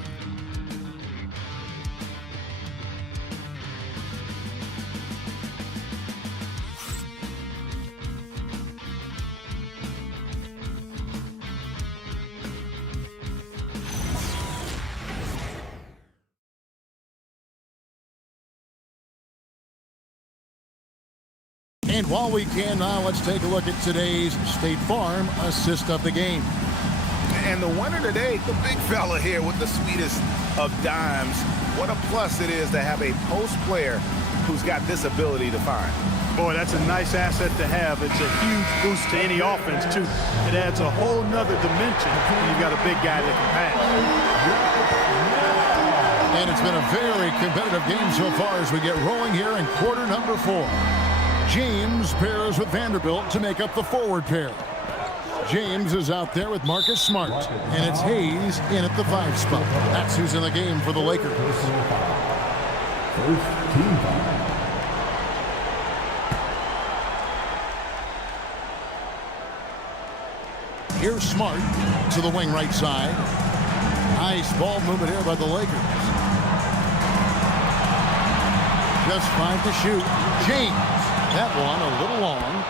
And while we can now, let's take a look at today's State Farm assist of the game. And the winner today, the big fella here with the sweetest of dimes. What a plus it is to have a post player who's got this ability to find. Boy, that's a nice asset to have. It's a huge boost to any offense, too. It adds a whole nother dimension when you've got a big guy that can pass. And it's been a very competitive game so far as we get rolling here in quarter number 4. James pairs with Vanderbilt to make up the forward pair. James is out there with Marcus Smart, and it's Hayes in at the 5 spot. That's who's in the game for the Lakers. First team foul. Here's Smart to the wing right side. Nice ball movement here by the Lakers. Just 5 to shoot. James. That one a little long.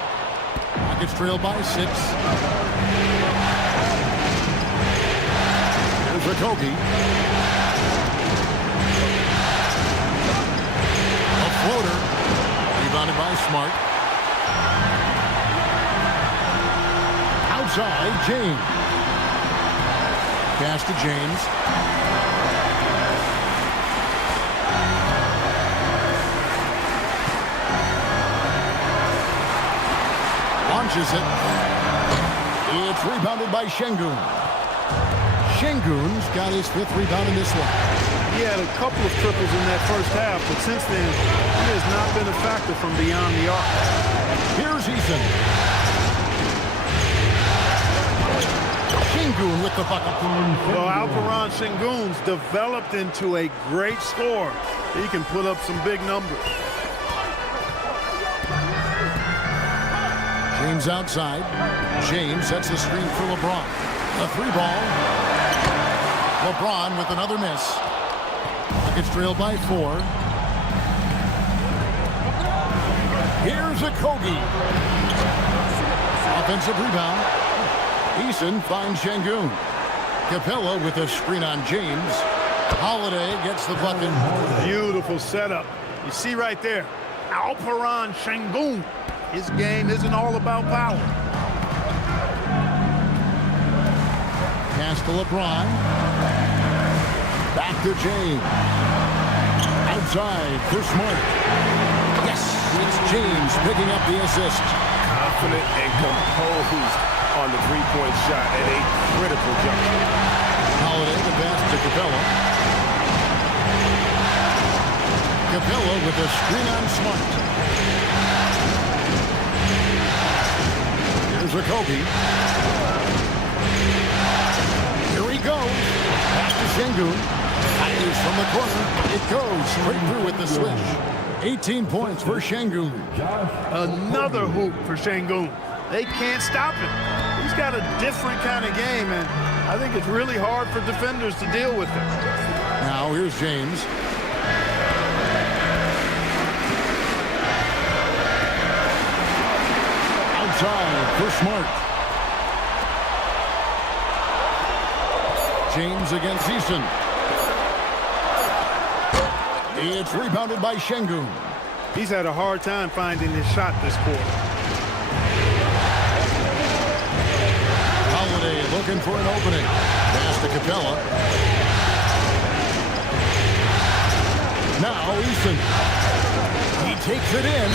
Rockets trailed by 6. Here's Okogie. A floater. Rebounded by Smart. Outside, James. Pass to James. Launches it. It's rebounded by Şengün. Şengün's got his 5th rebound in this one. He had a couple of triples in that first half, but since then, he has not been a factor from beyond the arc. Here's Eason. Sengun with the bucket. Well, Alperen Sengun's developed into a great scorer. He can put up some big numbers. James outside. James sets the screen for LeBron. A 3-ball. LeBron with another miss. It's trailed by 4. Here's a Kogi. Offensive rebound. Eason finds Sengun. Capella with a screen on James. Holiday gets the bucket. Beautiful setup. You see right there, Alperen Sengun. His game isn't all about power. Pass to LeBron. Back to James. Outside for Smart. Yes, it's James picking up the assist. Confident and composed on the three-point shot at a critical juncture. Holiday the pass to Capella. Capella with a screen on Smart. Here's a Kobe. Here he goes. Pass to Sengun. Fires from the corner. It goes straight through with the switch. 18 points for Sengun. Another hoop for Sengun. They can't stop him. He's got a different kind of game, and I think it's really hard for defenders to deal with him. Now here's James. Outside for Smart. James against Eason. It's rebounded by Sengun. He's had a hard time finding his shot this quarter. Holiday looking for an opening. Pass to Capella. Now Eason. He takes it in.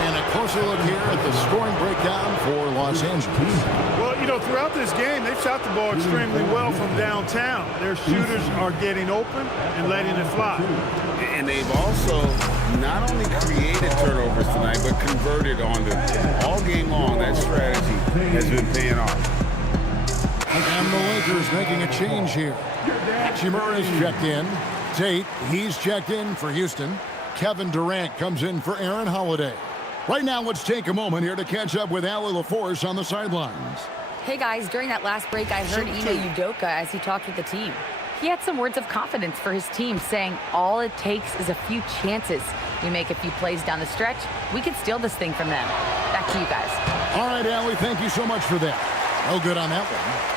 And a closer look here at the scoring breakdown for Los Angeles. Well, you know, throughout this game, they've shot the ball extremely well from downtown. Their shooters are getting open and letting it fly. And they've also not only created turnovers tonight, but converted on them. All game long, that strategy has been paying off. And the Lakers making a change here. Hachimura is checked in. Tate, he's checked in for Houston. Kevin Durant comes in for Aaron Holiday. Right now, let's take a moment here to catch up with Allie LaForce on the sidelines. Hey guys, during that last break, I heard Ime Udoka as he talked with the team. He had some words of confidence for his team, saying all it takes is a few chances. We make a few plays down the stretch, we could steal this thing from them. Back to you guys. All right, Allie, thank you so much for that. No good on that one.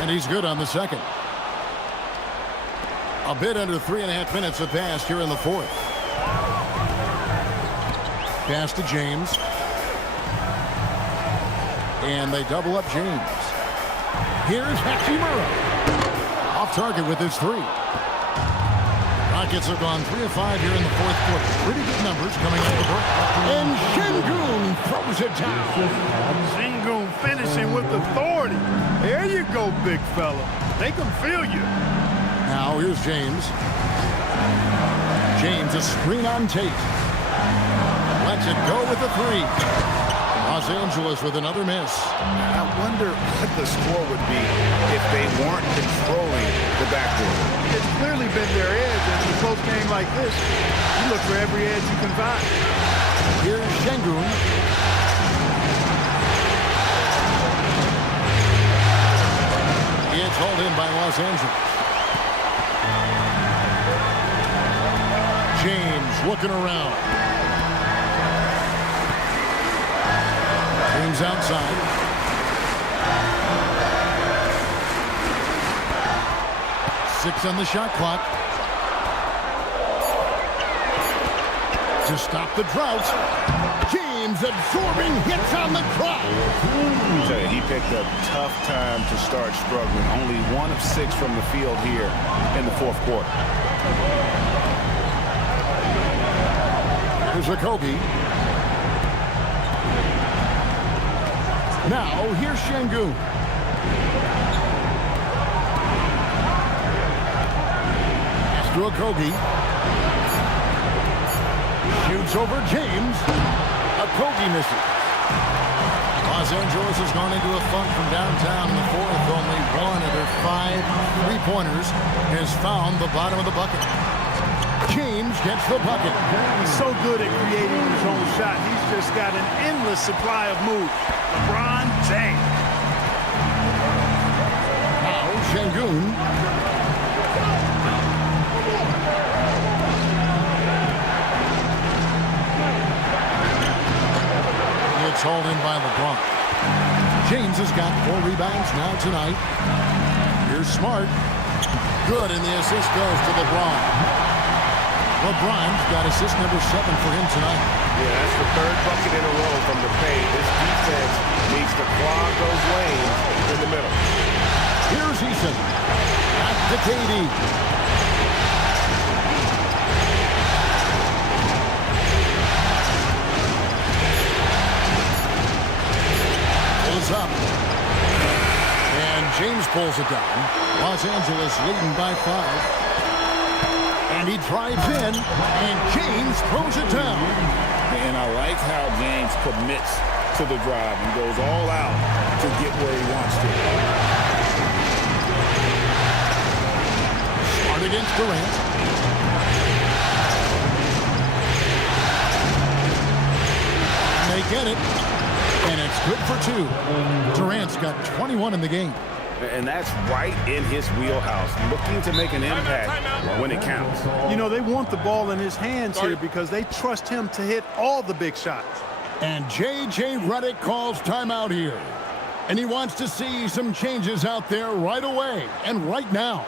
And he's good on the second. A bit under 3.5 minutes have passed here in the fourth. Pass to James. And they double up James. Here's Hachimura. Off target with his 3. Rockets have gone 3 of 5 here in the fourth quarter. Pretty good numbers coming out of the break. And Sengun throws it down. Sengun finishing with authority. There you go, big fella. They can feel you. Now here's James. James a screen on Tate. Lets it go with the 3. Los Angeles with another miss. I wonder what the score would be if they weren't controlling the backcourt. It's clearly been their edge, and in a close game like this, you look for every edge you can find. Here's Sengun. It's hauled in by Los Angeles. James looking around. James outside. Six on the shot clock. to stop the drought. James absorbing hits on the drop. I tell you, he picked a tough time to start struggling. Only 1 of 6 from the field here in the fourth quarter. Here's Okogie. Now, here's Şengün. Pass to Okogie. Shoots over James. Okogie misses. Los Angeles has gone into a funk from downtown in the fourth. Only 1 of their 5 three-pointers has found the bottom of the bucket. James gets the bucket. He's so good at creating his own shot. He's just got an endless supply of moves. LeBron James. Now Şengün. It's hauled in by LeBron. James has got 4 rebounds now tonight. Here's Smart. Good, and the assist goes to LeBron. LeBron's got assist number 7 for him tonight. Yeah, that's the 3rd bucket in a row from the paint. This defense needs to clog those lanes in the middle. Here's Eason. Back to KD. Pulls up. And James pulls it down. Los Angeles leading by 5. And he drives in, and James throws it down. And I like how James commits to the drive and goes all out to get where he wants to. Smart against Durant. And they get it, and it's good for 2. Durant's got 21 in the game. And that's right in his wheelhouse, looking to make an impact when it counts. You know, they want the ball in his hands here because they trust him to hit all the big shots. And J.J. Redick calls timeout here. And he wants to see some changes out there right away and right now.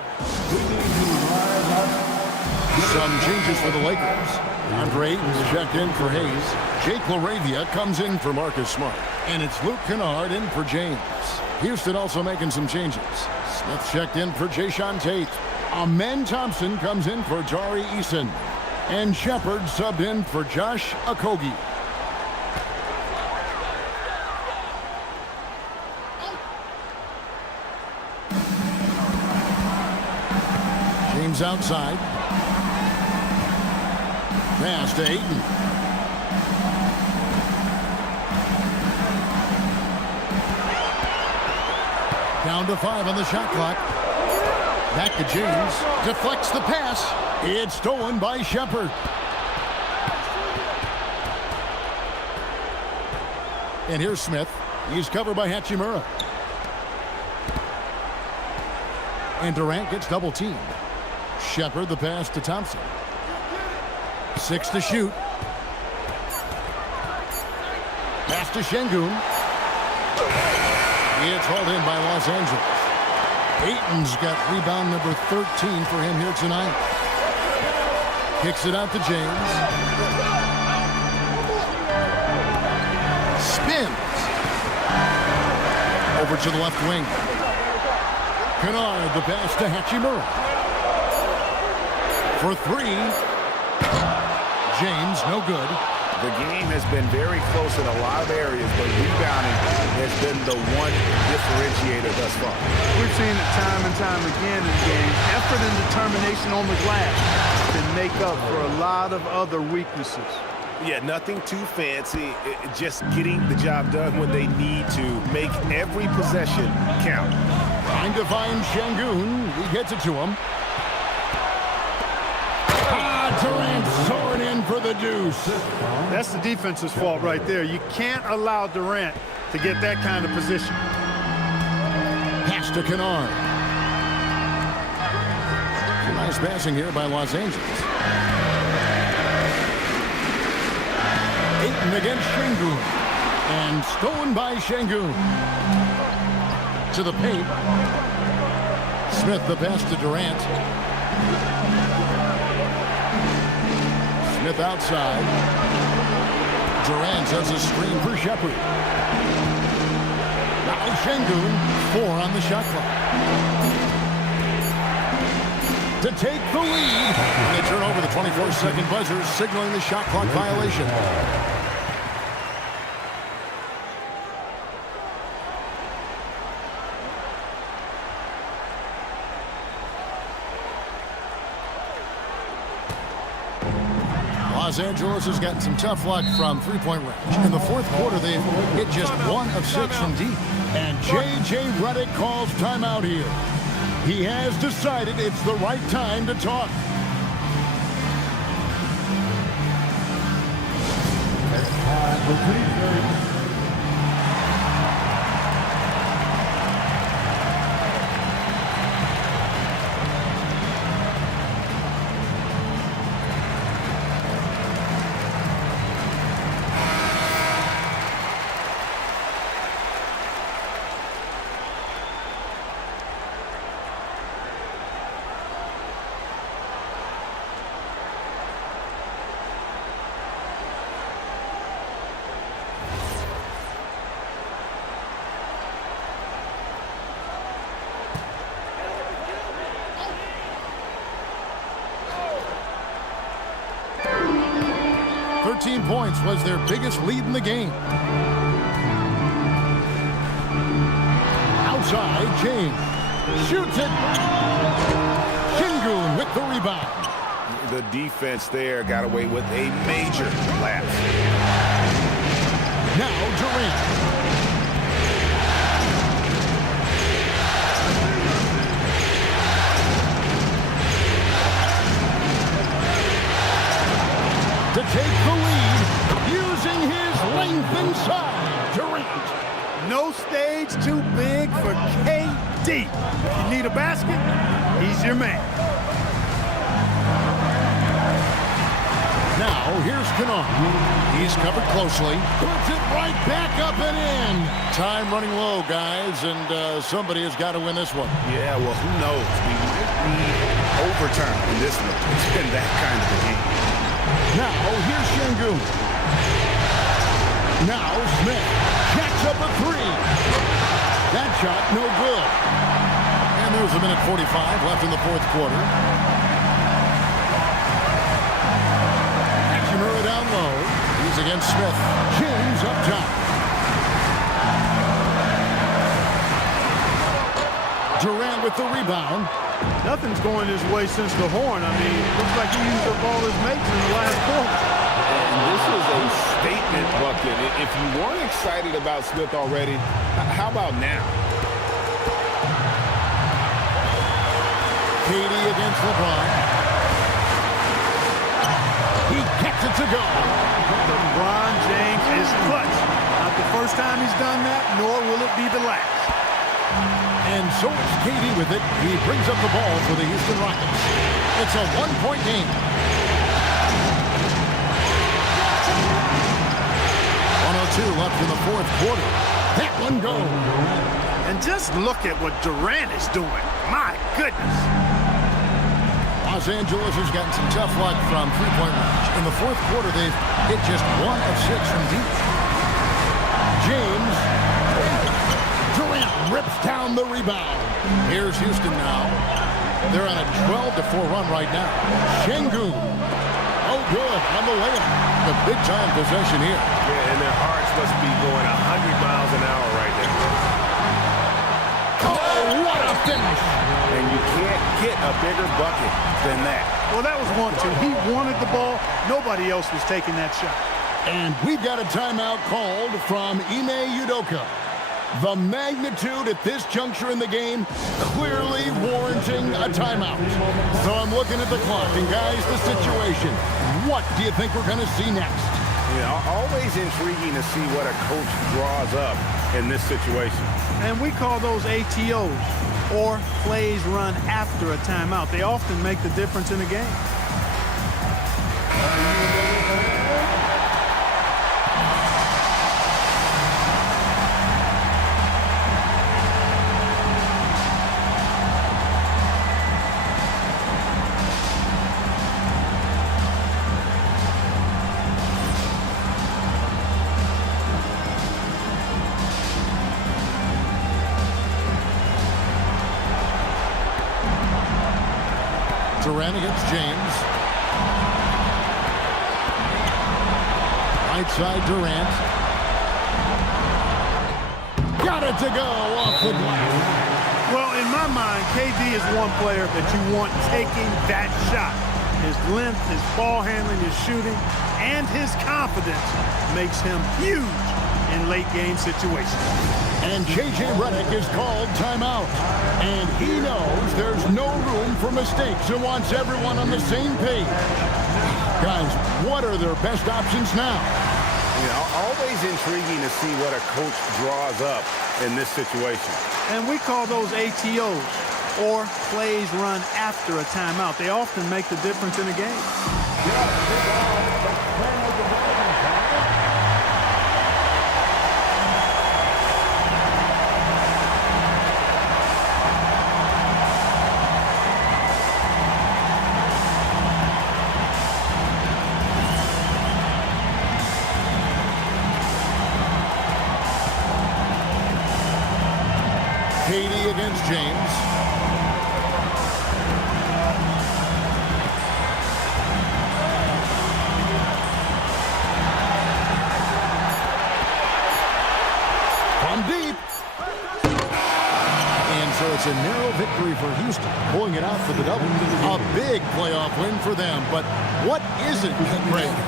Some changes for the Lakers. Andre Ayton's checked in for Hayes. Jake LaRavia comes in for Marcus Smart. And it's Luke Kennard in for James. Houston also making some changes. Smith checked in for Jayshawn Tate. Amen Thompson comes in for Tari Eason. And Shepard subbed in for Josh Okogie. James outside. Pass to Ayton. Down to 5 on the shot clock. Back to James. Deflects the pass. It's stolen by Shepard. And here's Smith. He's covered by Hachimura. And Durant gets double teamed. Shepard the pass to Thompson. 6 to shoot. Pass to Şengün. It's hauled in by Los Angeles. Ayton's got rebound number 13 for him here tonight. Kicks it out to James. Spins. Over to the left wing. Kennard the pass to Hachimura. For 3. James no good. The game has been very close in a lot of areas, but rebounding has been the one differentiator thus far. We've seen it time and time again in games. Effort and determination on the glass can make up for a lot of other weaknesses. Yeah, nothing too fancy. Just getting the job done when they need to. Make every possession count. Trying to find Şengün. He gets it to him. Durant soaring in for the deuce. That's the defense's fault right there. You can't allow Durant to get that kind of position. Pass to Kennard. Nice passing here by Los Angeles. Ayton against Şengün. And stolen by Şengün. To the paint. Smith the pass to Durant. Smith outside. Durant sets a screen for Shepard. Now Şengün, 4 on the shot clock. To take the lead. And they turn over the 24-second buzzer, signaling the shot clock violation. Los Angeles has gotten some tough luck from three-point range. In the fourth quarter, they've hit just 1 of 6 from deep. And J.J. Redick calls timeout here. He has decided it's the right time to talk. Points was their biggest lead in the game. Outside, James shoots it. Şengün with the rebound. The defense there got away with a major lapse. Now Durant. To take the lead, using his length inside. Durant. No stage too big for KD. If you need a basket, he's your man. Now, here's Kennard. He's covered closely. Puts it right back up and in. Time running low, guys, and somebody has got to win this one. Yeah, well, who knows? We might need overtime in this one. It's been that kind of a game. Now, here's Şengün. Now, Smith jacks up a 3. That shot, no good. And there's a minute 45 left in the fourth quarter. Hachimura down low. He's against Smith. James up top. Durant with the rebound. Nothing's going his way since the horn. I mean, looks like he used up all his mates in the last quarter. And this is a statement bucket. If you weren't excited about Smith already, how about now? KD against LeBron. He gets it to go. LeBron James is clutch. Not the first time he's done that, nor will it be the last. And so is KD with it. He brings up the ball for the Houston Rockets. It's a one-point game. 1:02 left in the fourth quarter. That one goes. And just look at what Durant is doing. My goodness. Los Angeles has gotten some tough luck from three-point range. In the fourth quarter, they've hit just 1 of 6 from deep. James. Durant rips down the rebound. Here's Houston now. They're on a 12-4 run right now. Şengün. Oh, good on the layup. The big-time possession here. Yeah, and their hearts must be going 100 miles an hour right now. Oh, what a finish. And you can't get a bigger bucket than that. Well, that was 1-2. He wanted the ball. Nobody else was taking that shot. And we've got a timeout called from Ime Udoka. The magnitude at this juncture in the game clearly warranting a timeout. So I'm looking at the clock, and guys, the situation. What do you think we're going to see next? Yeah, always intriguing to see what a coach draws up in this situation. And we call those ATOs, or plays run after a timeout. They often make the difference in a game. Durant against James. Right side, Durant. Got it to go off the glass. Well, in my mind, KD is one player that you want taking that shot. His length, his ball handling, his shooting, and his confidence makes him huge in late-game situations. And J.J. Redick is called timeout. And he knows there's no room for mistakes and wants everyone on the same page. Guys, what are their best options now? You know, always intriguing to see what a coach draws up in this situation. And we call those ATOs, or plays run after a timeout. They often make the difference in a game. KD against James. From deep. And so it's a narrow victory for Houston, pulling it out for the double. A big playoff win for them. But what isn't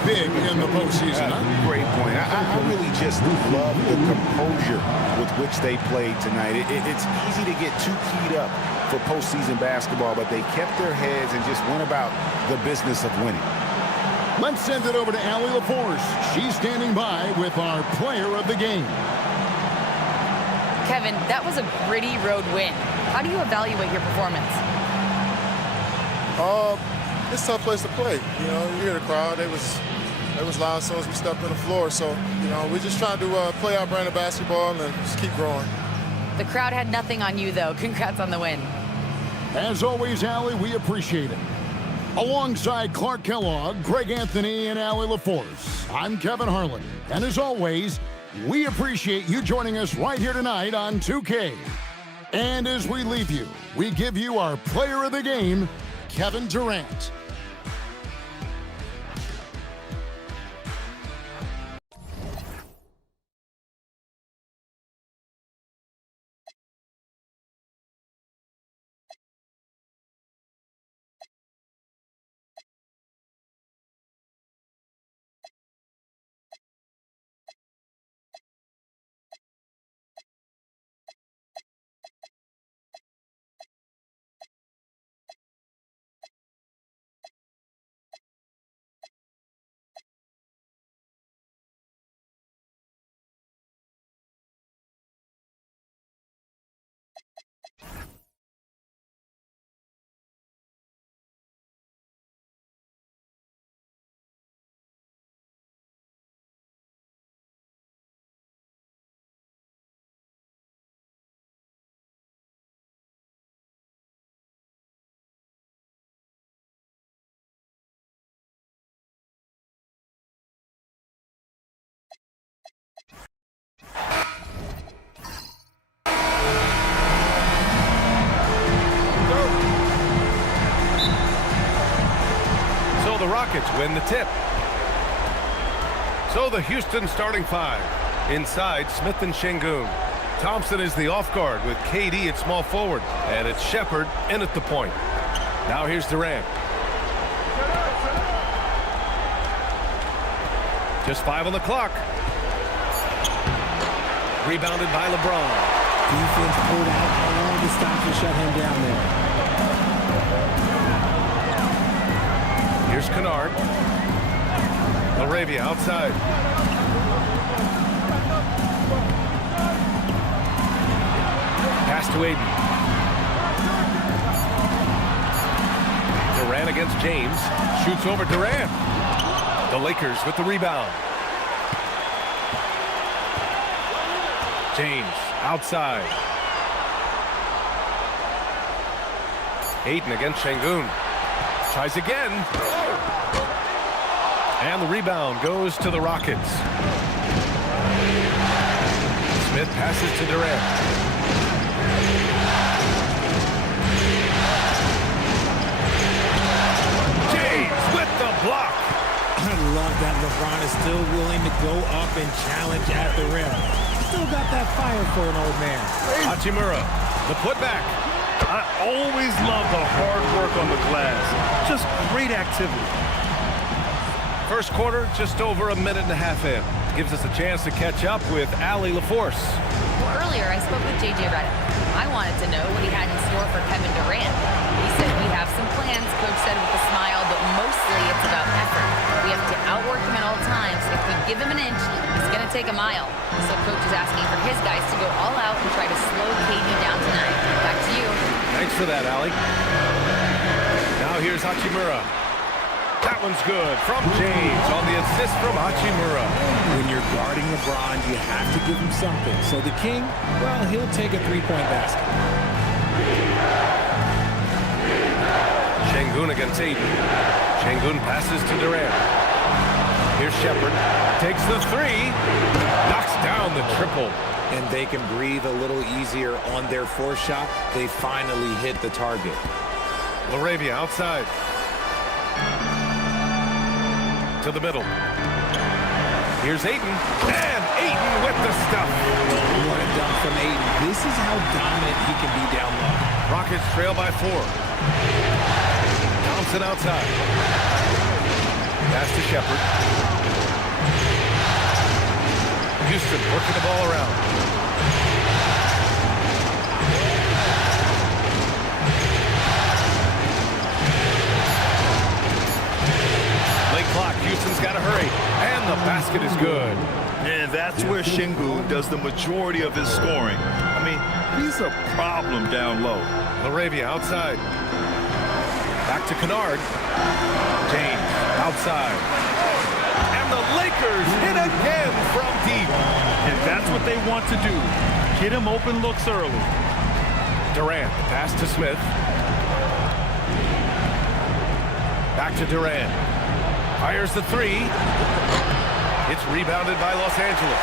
big in the postseason? Great point. I really just love the composure with which they played tonight. It's easy to get too keyed up for postseason basketball, but they kept their heads and just went about the business of winning. Let's send it over to Allie LaForce. She's standing by with our player of the game. Kevin, that was a gritty road win. How do you evaluate your performance? It's a tough place to play. You know, you hear the crowd. It was loud as soon as we stepped on the floor. So, you know, we're just trying to play our brand of basketball and just keep growing. The crowd had nothing on you, though. Congrats on the win. As always, Allie, we appreciate it. Alongside Clark Kellogg, Greg Anthony, and Allie LaForce, I'm Kevin Harlan. And as always, we appreciate you joining us right here tonight on 2K. And as we leave you, we give you our player of the game, Kevin Durant. The Rockets win the tip. So the Houston starting five. Inside, Smith and Şengün. Thompson is the off guard with KD at small forward. And it's Shepherd in at the point. Now here's Durant. Just 5 on the clock. Rebounded by LeBron. Defense pulled out all the stops and shut him down there. Here's Kennard. LaRavia outside. Pass to Aiden. Durant against James. Shoots over Durant. The Lakers with the rebound. James outside. Aiden against Şengün. Tries again. And the rebound goes to the Rockets. Smith passes to Durant. been challenged at the rim. Still got that fire for an old man. Hachimura, the putback. I always love the hard work on the glass. Just great activity. First quarter, just over a minute and a half in. Gives us a chance to catch up with Allie LaForce. Well, earlier I spoke with JJ Redick. I wanted to know what he had in store for Kevin Durant. He said we have some plans, Coach said with a smile, but mostly it's about effort. We have to outwork him at all times. If we give him an inch, he's going to take a mile. So Coach is asking for his guys to go all out and try to slow KD down tonight. Back to you. Thanks for that, Allie. Now here's Hachimura. That one's good from James on the assist from Hachimura. When you're guarding LeBron, you have to give him something. So the King, well, he'll take a three-point basket. Şengün against Aiden. Şengün passes to Durant. Here's Shepherd. Takes the three. Knocks down the triple. And they can breathe a little easier on their fourth shot. They finally hit the target. LaRavia outside. To the middle. Here's Ayton. And Ayton with the stuff. What a dunk from Ayton. This is how dominant he can be down low. Rockets trail by 4. Thompson outside. Pass to Shepherd. Houston working the ball around. Late clock. Houston's got to hurry. And the basket is good. And that's where Şengün does the majority of his scoring. I mean, he's a problem down low. LaRavia outside. Back to Kennard. James outside. And the Lakers hit again from deep. And that's what they want to do. Get him open looks early. Durant, pass to Smith. Back to Durant. Fires the three. It's rebounded by Los Angeles.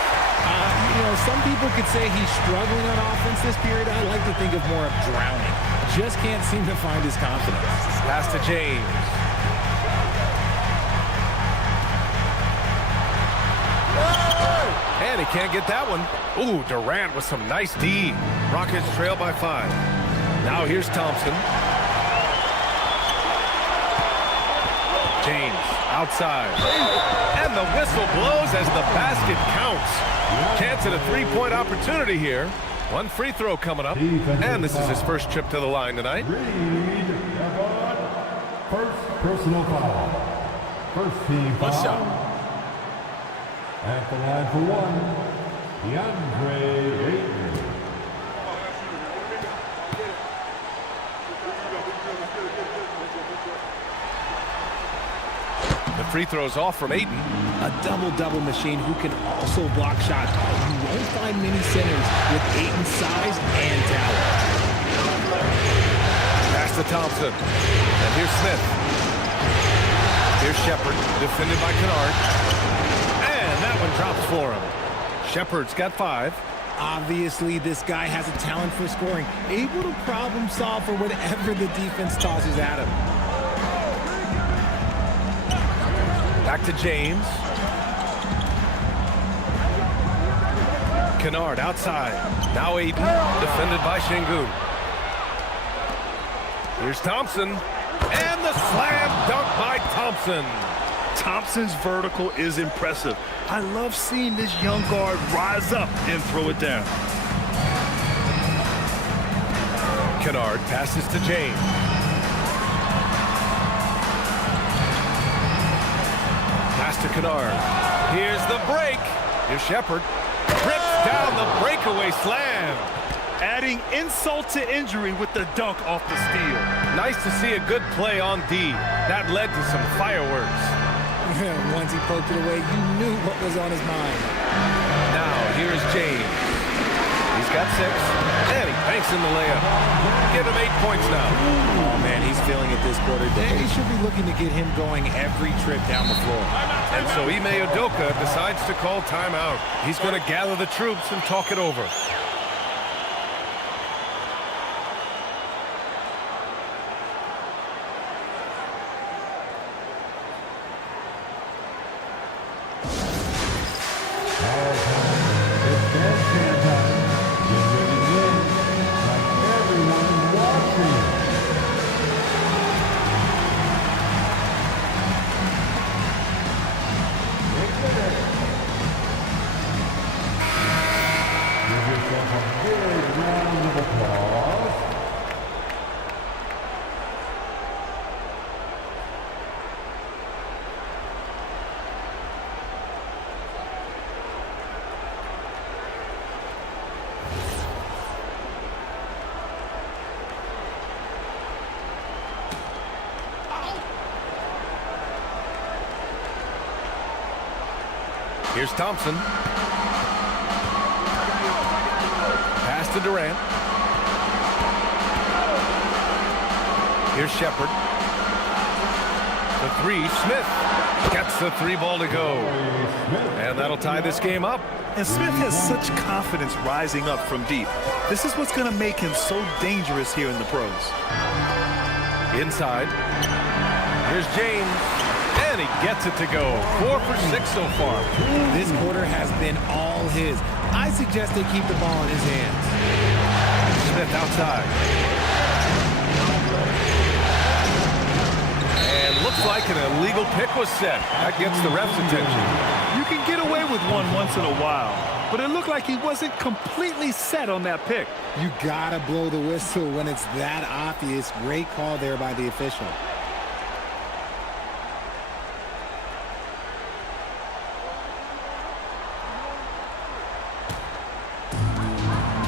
You know, some people could say he's struggling on offense this period. I like to think of more of drowning. Just can't seem to find his confidence. Pass to James. And he can't get that one. Ooh, Durant with some nice D. Rockets trail by 5. Now here's Thompson. James outside. And the whistle blows as the basket counts. Chance at a three-point opportunity here. One free throw coming up. And this is his first trip to the line tonight. First personal foul. First team foul. At the line for one, DeAndre Ayton. The free throw's off from Ayton. A double-double machine who can also block shots. You won't find many centers with Ayton's size and talent. Pass to Thompson. And here's Smith. Here's Shepherd, defended by Kennard. And that one drops for him. Shepherd's got 5. Obviously, this guy has a talent for scoring. Able to problem solve for whatever the defense tosses at him. Back to James. Kennard outside. Now Ayton, defended by Şengün. Here's Thompson. And the slam dunk by Thompson. Thompson's vertical is impressive. I love seeing this young guard rise up and throw it down. Kennard passes to James. Pass to Kennard. Here's the break. Here's Shepherd. Rips down the breakaway slam. Adding insult to injury with the dunk off the steal. Nice to see a good play on D. That led to some fireworks. Once he poked it away, you knew what was on his mind. Now, here's James. He's got 6, and he banks in the layup. Give him 8 points now. Oh, man, he's feeling it this quarter. They should be looking to get him going every trip down the floor. And so Ime Udoka decides to call timeout. He's going to gather the troops and talk it over. Here's Thompson. Pass to Durant. Here's Shepard. The three, Smith gets the three ball to go. And that'll tie this game up. And Smith has such confidence rising up from deep. This is what's going to make him so dangerous here in the pros. Inside. Here's James. And he gets it to go. 4 for 6 so far. This quarter has been all his. I suggest they keep the ball in his hands. Smith outside. And looks like an illegal pick was set. That gets the ref's attention. You can get away with one once in a while, but it looked like he wasn't completely set on that pick. You gotta blow the whistle when it's that obvious. Great call there by the official.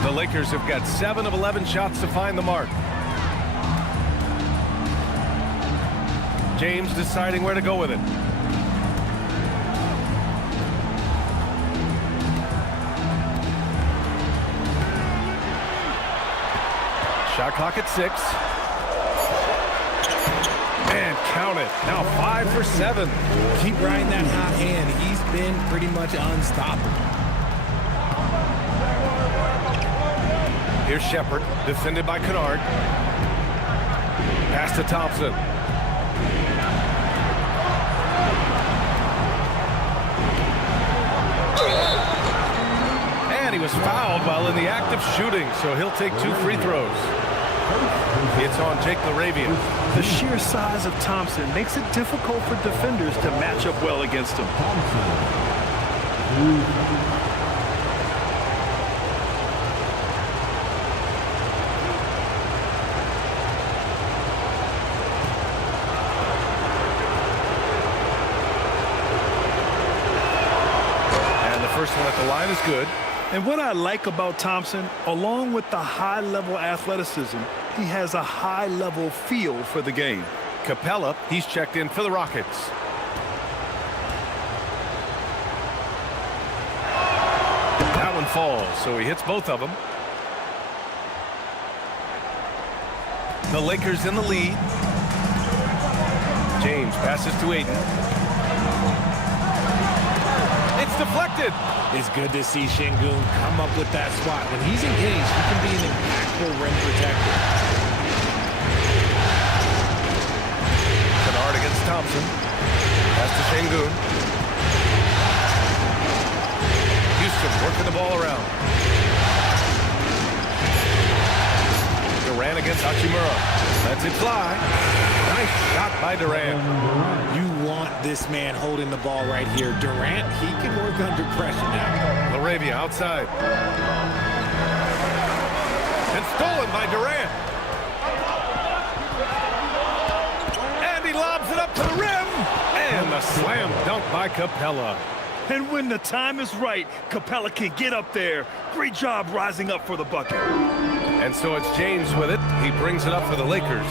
The Lakers have got 7 of 11 shots to find the mark. James deciding where to go with it. Shot clock at 6. And count it. Now 5 for 7. Keep riding that hot hand. He's been pretty much unstoppable. Here's Shepard, defended by Kennard. Pass to Thompson. And he was fouled while in the act of shooting, so he'll take 2 free throws. It's on Jake LaRavia. The sheer size of Thompson makes it difficult for defenders to match up well against him. First one at the line is good. And what I like about Thompson, along with the high-level athleticism, he has a high-level feel for the game. Capella, he's checked in for the Rockets. That one falls, so he hits both of them. The Lakers in the lead. James passes to Ayton. It's deflected. It's good to see Şengün come up with that swat. When he's engaged, he can be an impactful rim protector. Kennard against Thompson. Pass to Şengün. Houston working the ball around. Durant against Hachimura. Lets it fly. Nice shot by Durant. You want this man holding the ball right here. Durant, he can work under pressure now. LaRavia outside. And stolen by Durant. And he lobs it up to the rim. And the slam dunk by Capella. And when the time is right, Capella can get up there. Great job rising up for the bucket. And so it's James with it. He brings it up for the Lakers.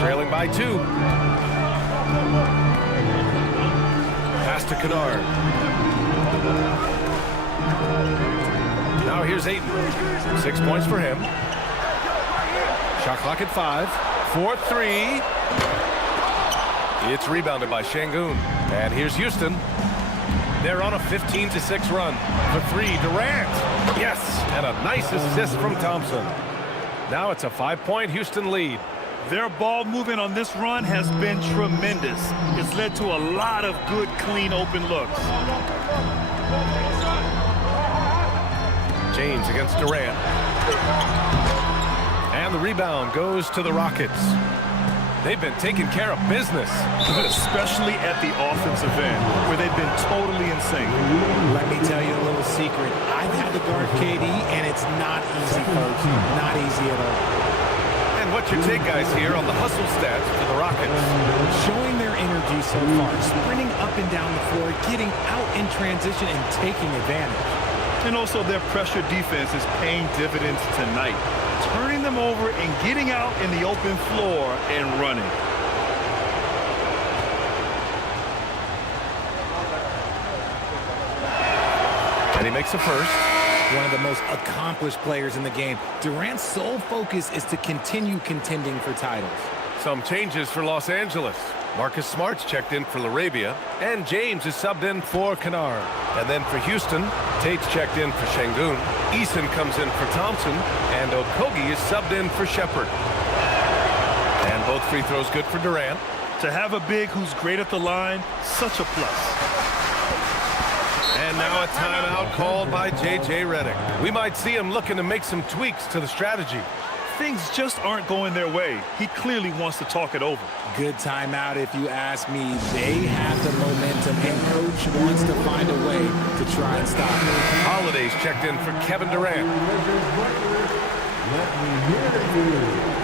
Trailing by 2. Pass to Kennard. Now here's Ayton. 6 points for him. Shot clock at 5. 4-3. It's rebounded by Şengün. And here's Houston. They're on a 15-6 run. For 3, Durant. Yes, and a nice assist from Thompson. Now it's a 5-point Houston lead. Their ball movement on this run has been tremendous. It's led to a lot of good, clean, open looks. James against Durant. And the rebound goes to the Rockets. They've been taking care of business. Especially at the offensive end, where they've been totally in sync. Let me tell you a little secret. I've had to guard KD, and it's not easy, folks. Not easy at all. And what's your take, guys, here on the hustle stats for the Rockets? Showing their energy so far, sprinting up and down the floor, getting out in transition, and taking advantage. And also their pressure defense is paying dividends tonight. Turning them over and getting out in the open floor and running. And he makes the first. One of the most accomplished players in the game. Durant's sole focus is to continue contending for titles. Some changes for Los Angeles. Marcus Smart's checked in for LaRabia, and James is subbed in for Kennard. And then for Houston, Tate's checked in for Şengün. Eason comes in for Thompson, and Okogie is subbed in for Shepherd. And both free throws good for Durant. To have a big who's great at the line, such a plus. And now a timeout called by J.J. Redick. We might see him looking to make some tweaks to the strategy. Things just aren't going their way. He clearly wants to talk it over. Good timeout if you ask me. They have the momentum, and Coach wants to find a way to try and stop it. Holiday's checked in for Kevin Durant. Let me hear you.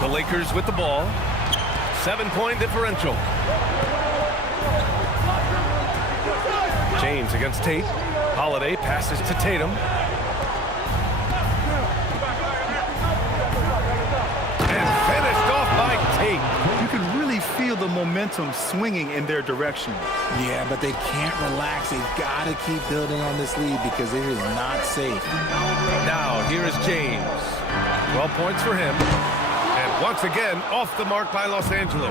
The Lakers with the ball. 7-point differential. James against Tate. Holiday passes to Tatum. And finished off by Tate. You can really feel the momentum swinging in their direction. Yeah, but they can't relax. They've got to keep building on this lead because it is not safe. Now, here is James. 12 points for him. And once again, off the mark by Los Angeles.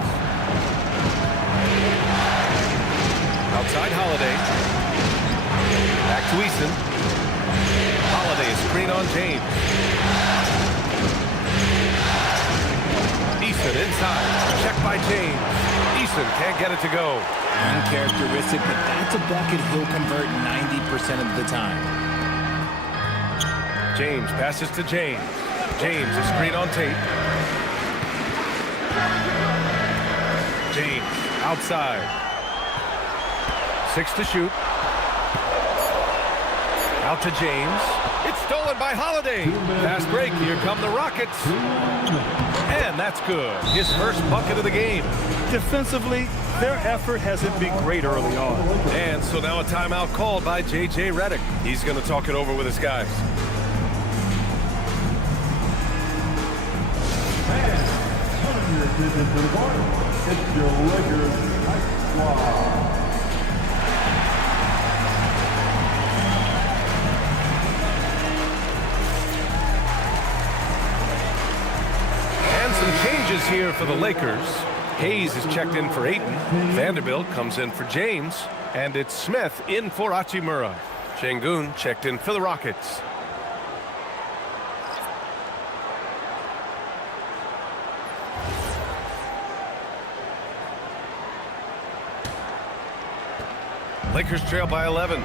Outside Holiday. Back to Eason. Holiday screen on James. Eason inside. Checked by James. Eason can't get it to go. Uncharacteristic, but that's a bucket he'll convert 90% of the time. James passes to James. James is screen on Tate. James outside. 6 to shoot. Out to James. It's stolen by Holiday. Fast break. Here come the Rockets. And that's good. His first bucket of the game. Defensively, their effort hasn't been great early on. And so now a timeout called by J.J. Redick. He's going to talk it over with his guys. Into the board. It's your Lakers Night Squad. And some changes here for the Lakers. Hayes is checked in for Ayton. Vanderbilt comes in for James. And it's Smith in for Hachimura. Şengün checked in for the Rockets. Lakers trail by 11.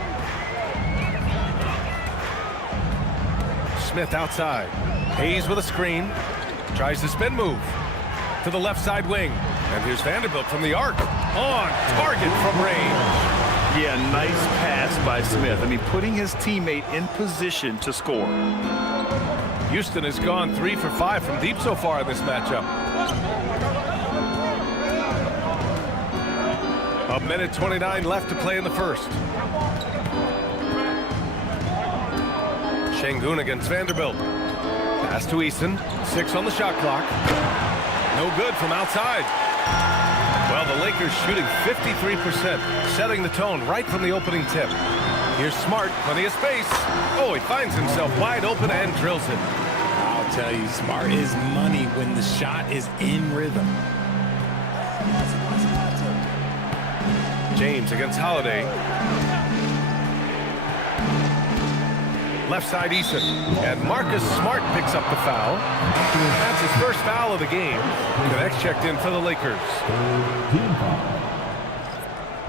Smith outside. Hayes with a screen. Tries the spin move. To the left side wing. And here's Vanderbilt from the arc. On target from range. Yeah, nice pass by Smith. I mean, putting his teammate in position to score. Houston has gone 3 for 5 from deep so far in this matchup. A minute 29 left to play in the first. Şengün against Vanderbilt. Pass to Eason. 6 on the shot clock. No good from outside. Well, the Lakers shooting 53%, setting the tone right from the opening tip. Here's Smart, plenty of space. Oh, he finds himself wide open and drills it. I'll tell you, Smart is money when the shot is in rhythm. James against Holiday. Left side Eason. And Marcus Smart picks up the foul. That's his first foul of the game. Connects checked in for the Lakers. Team foul.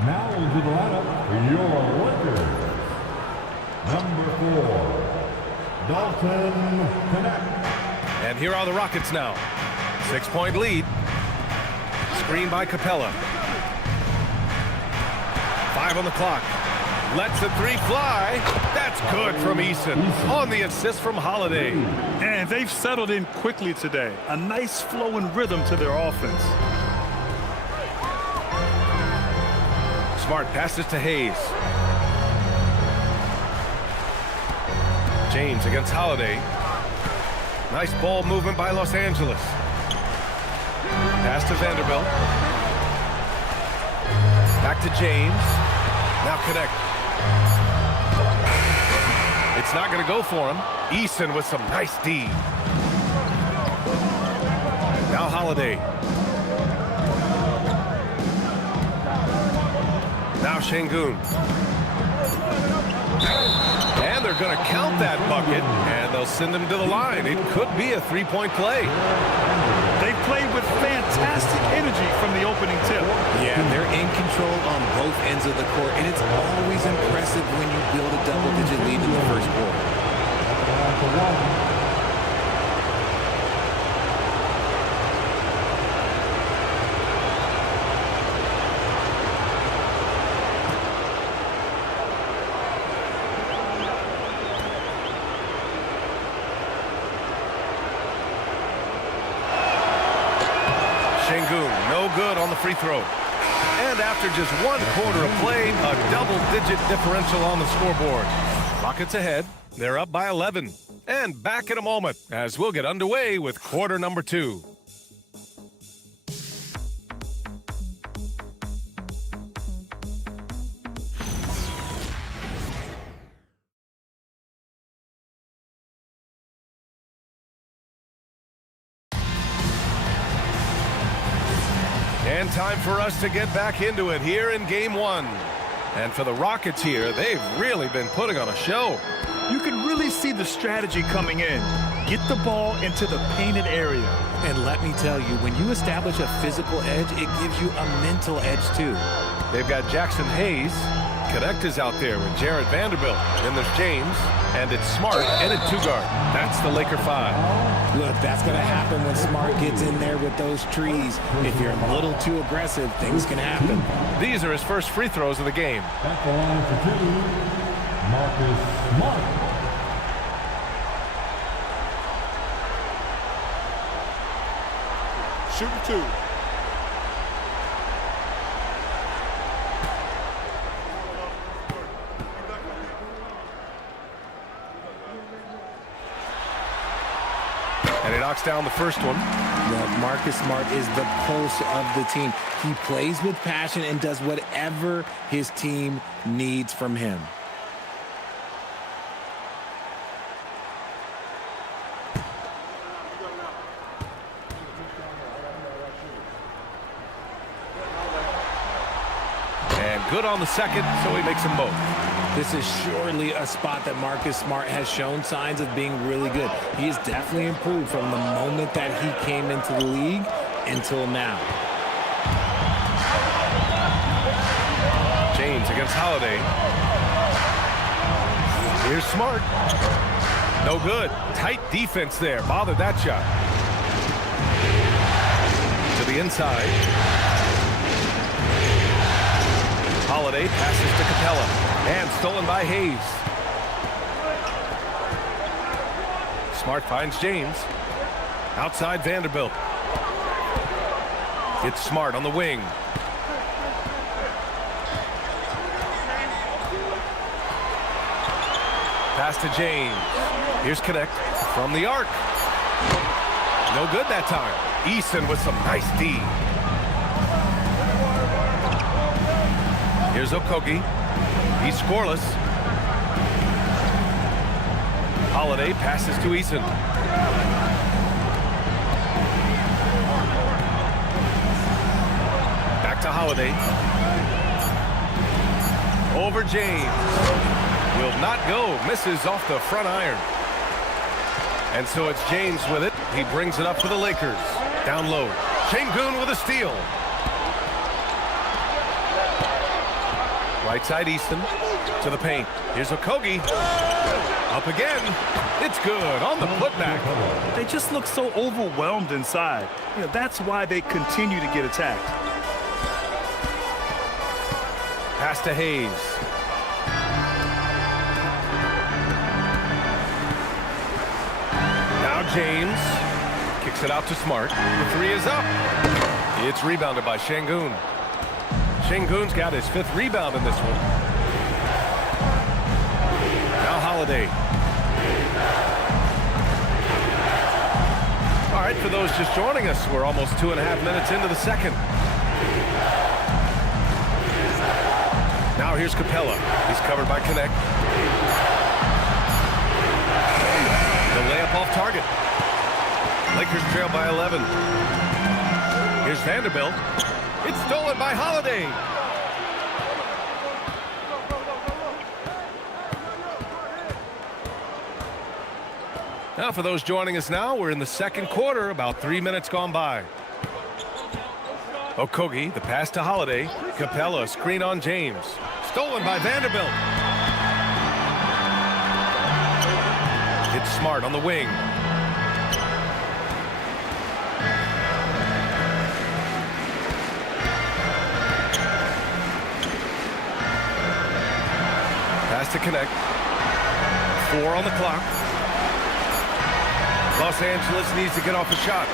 Now into the lineup, your Lakers. Number 4, Dalton Connect. And here are the Rockets now. 6-point lead. Screen by Capella. 5 on the clock. Lets the 3 fly. That's good from Eason. On the assist from Holiday. And they've settled in quickly today. A nice flow and rhythm to their offense. Smart passes to Hayes. James against Holiday. Nice ball movement by Los Angeles. Pass to Vanderbilt. Back to James. Now connect. It's not going to go for him. Eason with some nice D. Now Holiday. Now Şengün. And they're going to count that bucket, and they'll send him to the line. It could be a three-point play. They played with fantastic energy from the opening tip. Yeah, they're in control on both ends of the court, and it's always impressive when you build a double-digit lead in the first quarter. Şengün, no good on the free throw. And after just one quarter of play, a double-digit differential on the scoreboard. Rockets ahead. They're up by 11. And back in a moment as we'll get underway with quarter number 2. And time for us to get back into it here in game 1. And for the Rockets here, they've really been putting on a show. You can really see the strategy coming in. Get the ball into the painted area. And let me tell you, when you establish a physical edge, it gives you a mental edge too. They've got Jackson Hayes. Connect is out there with Jarrett Vanderbilt. Then there's James, and it's Smart in at 2-guard. That's the Laker 5. Look, that's going to happen when Smart gets in there with those trees. If you're a little too aggressive, things can happen. These are his first free throws of the game. At the line for 2, Marcus Smart. Shooting 2. And he knocks down the first one. Look, Marcus Smart is the pulse of the team. He plays with passion and does whatever his team needs from him. And good on the second, so he makes them both. This is surely a spot that Marcus Smart has shown signs of being really good. He has definitely improved from the moment that he came into the league until now. James against Holiday. Here's Smart. No good. Tight defense there. Bothered that shot. To the inside. Holiday passes to Capella. And stolen by Hayes. Smart finds James. Outside Vanderbilt. It's Smart on the wing. Pass to James. Here's Connect from the arc. No good that time. Eason with some nice D. Here's Okogie. He's scoreless. Holiday passes to Eason. Back to Holiday. Over James. Will not go. Misses off the front iron. And so it's James with it. He brings it up for the Lakers. Down low. Şengün with a steal. Right side Easton to the paint. Here's Okogie. Up again. It's good on the putback. They just look so overwhelmed inside. You know, that's why they continue to get attacked. Pass to Hayes. Now James kicks it out to Smart. The three is up. It's rebounded by Şengün. Şengün's got his 5th rebound in this one. Now Holiday. All right, for those just joining us, we're almost 2.5 minutes into the second. Now here's Capella. He's covered by Connect. The layup off target. Lakers trail by 11. Here's Vanderbilt. It's stolen by Holiday. Now for those joining us now, we're in the second quarter, about 3 minutes gone by. Okogie, the pass to Holiday. Capella, screen on James. Stolen by Vanderbilt. It's Smart on the wing. Pass to Connect. 4 on the clock. Los Angeles needs to get off a shot.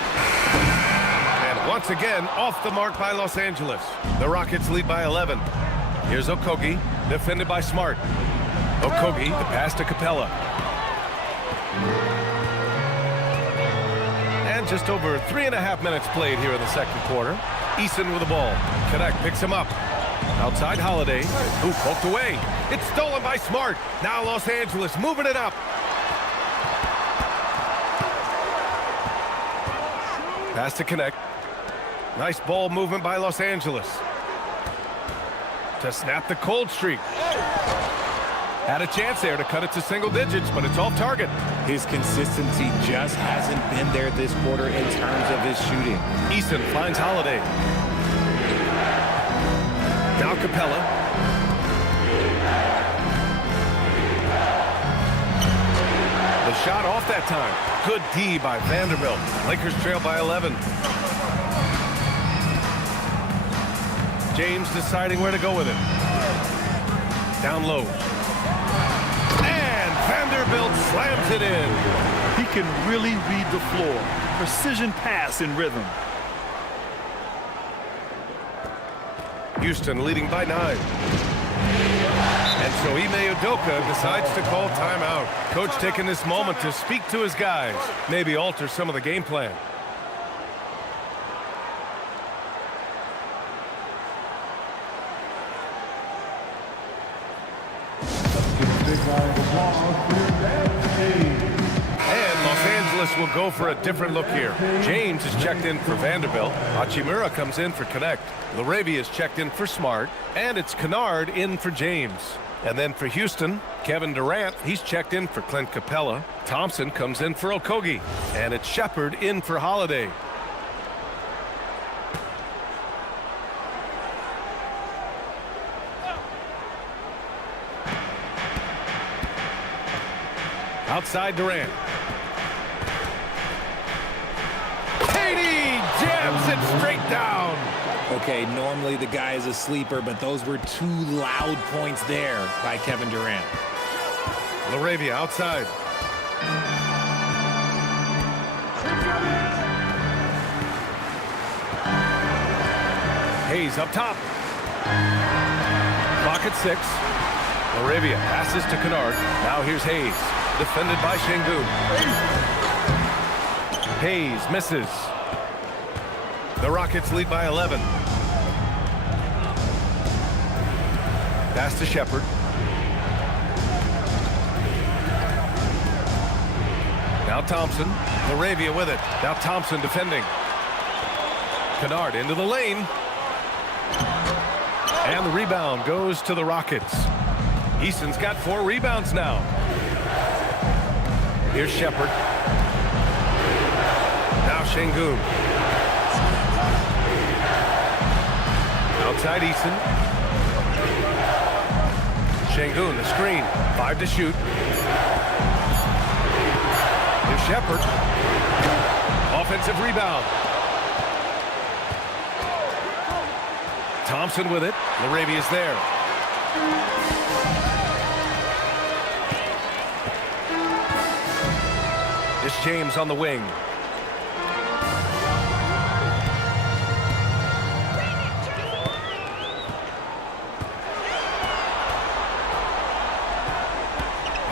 And once again, off the mark by Los Angeles. The Rockets lead by 11. Here's Okogie, defended by Smart. Okogie, the pass to Capella. And just over 3.5 minutes played here in the second quarter. Eason with the ball. Connect picks him up. Outside Holiday, who poked away. It's stolen by Smart. Now Los Angeles moving it up. Pass to Connect. Nice ball movement by Los Angeles. To snap the cold streak. Had a chance there to cut it to single digits, but it's off target. His consistency just hasn't been there this quarter in terms of his shooting. Eason finds Holiday. Now Capella. The shot off that time. Good D by Vanderbilt. Lakers trail by 11. James deciding where to go with it. Down low. And Vanderbilt slams it in. He can really read the floor. Precision pass in rhythm. Houston leading by 9. And so Ime Udoka decides to call timeout. Coach taking this moment to speak to his guys, maybe alter some of the game plan. And Los Angeles will go for a different look here. James is checked in for Vanderbilt. Hachimura comes in for Connect. LaRavia is checked in for Smart. And it's Kennard in for James. And then for Houston, Kevin Durant, he's checked in for Clint Capella. Thompson comes in for Okogie. And it's Shepard in for Holiday. Outside Durant. Katie jams it straight down. Okay, normally the guy is a sleeper, but those were 2 loud points there by Kevin Durant. LaRavia outside. Hayes up top. Clock at 6. LaRavia passes to Kennard. Now here's Hayes. Defended by Şengün. Hayes misses. The Rockets lead by 11. Pass to Shepard. Now Thompson. LaRavia with it. Now Thompson defending. Kennard into the lane. And the rebound goes to the Rockets. Eason's got 4 rebounds now. Here's Shepard. Now Şengün. Outside Eason. Şengün, the screen. 5 to shoot. Here's Shepard. Offensive rebound. Thompson with it. LaRavia's there. It's James on the wing.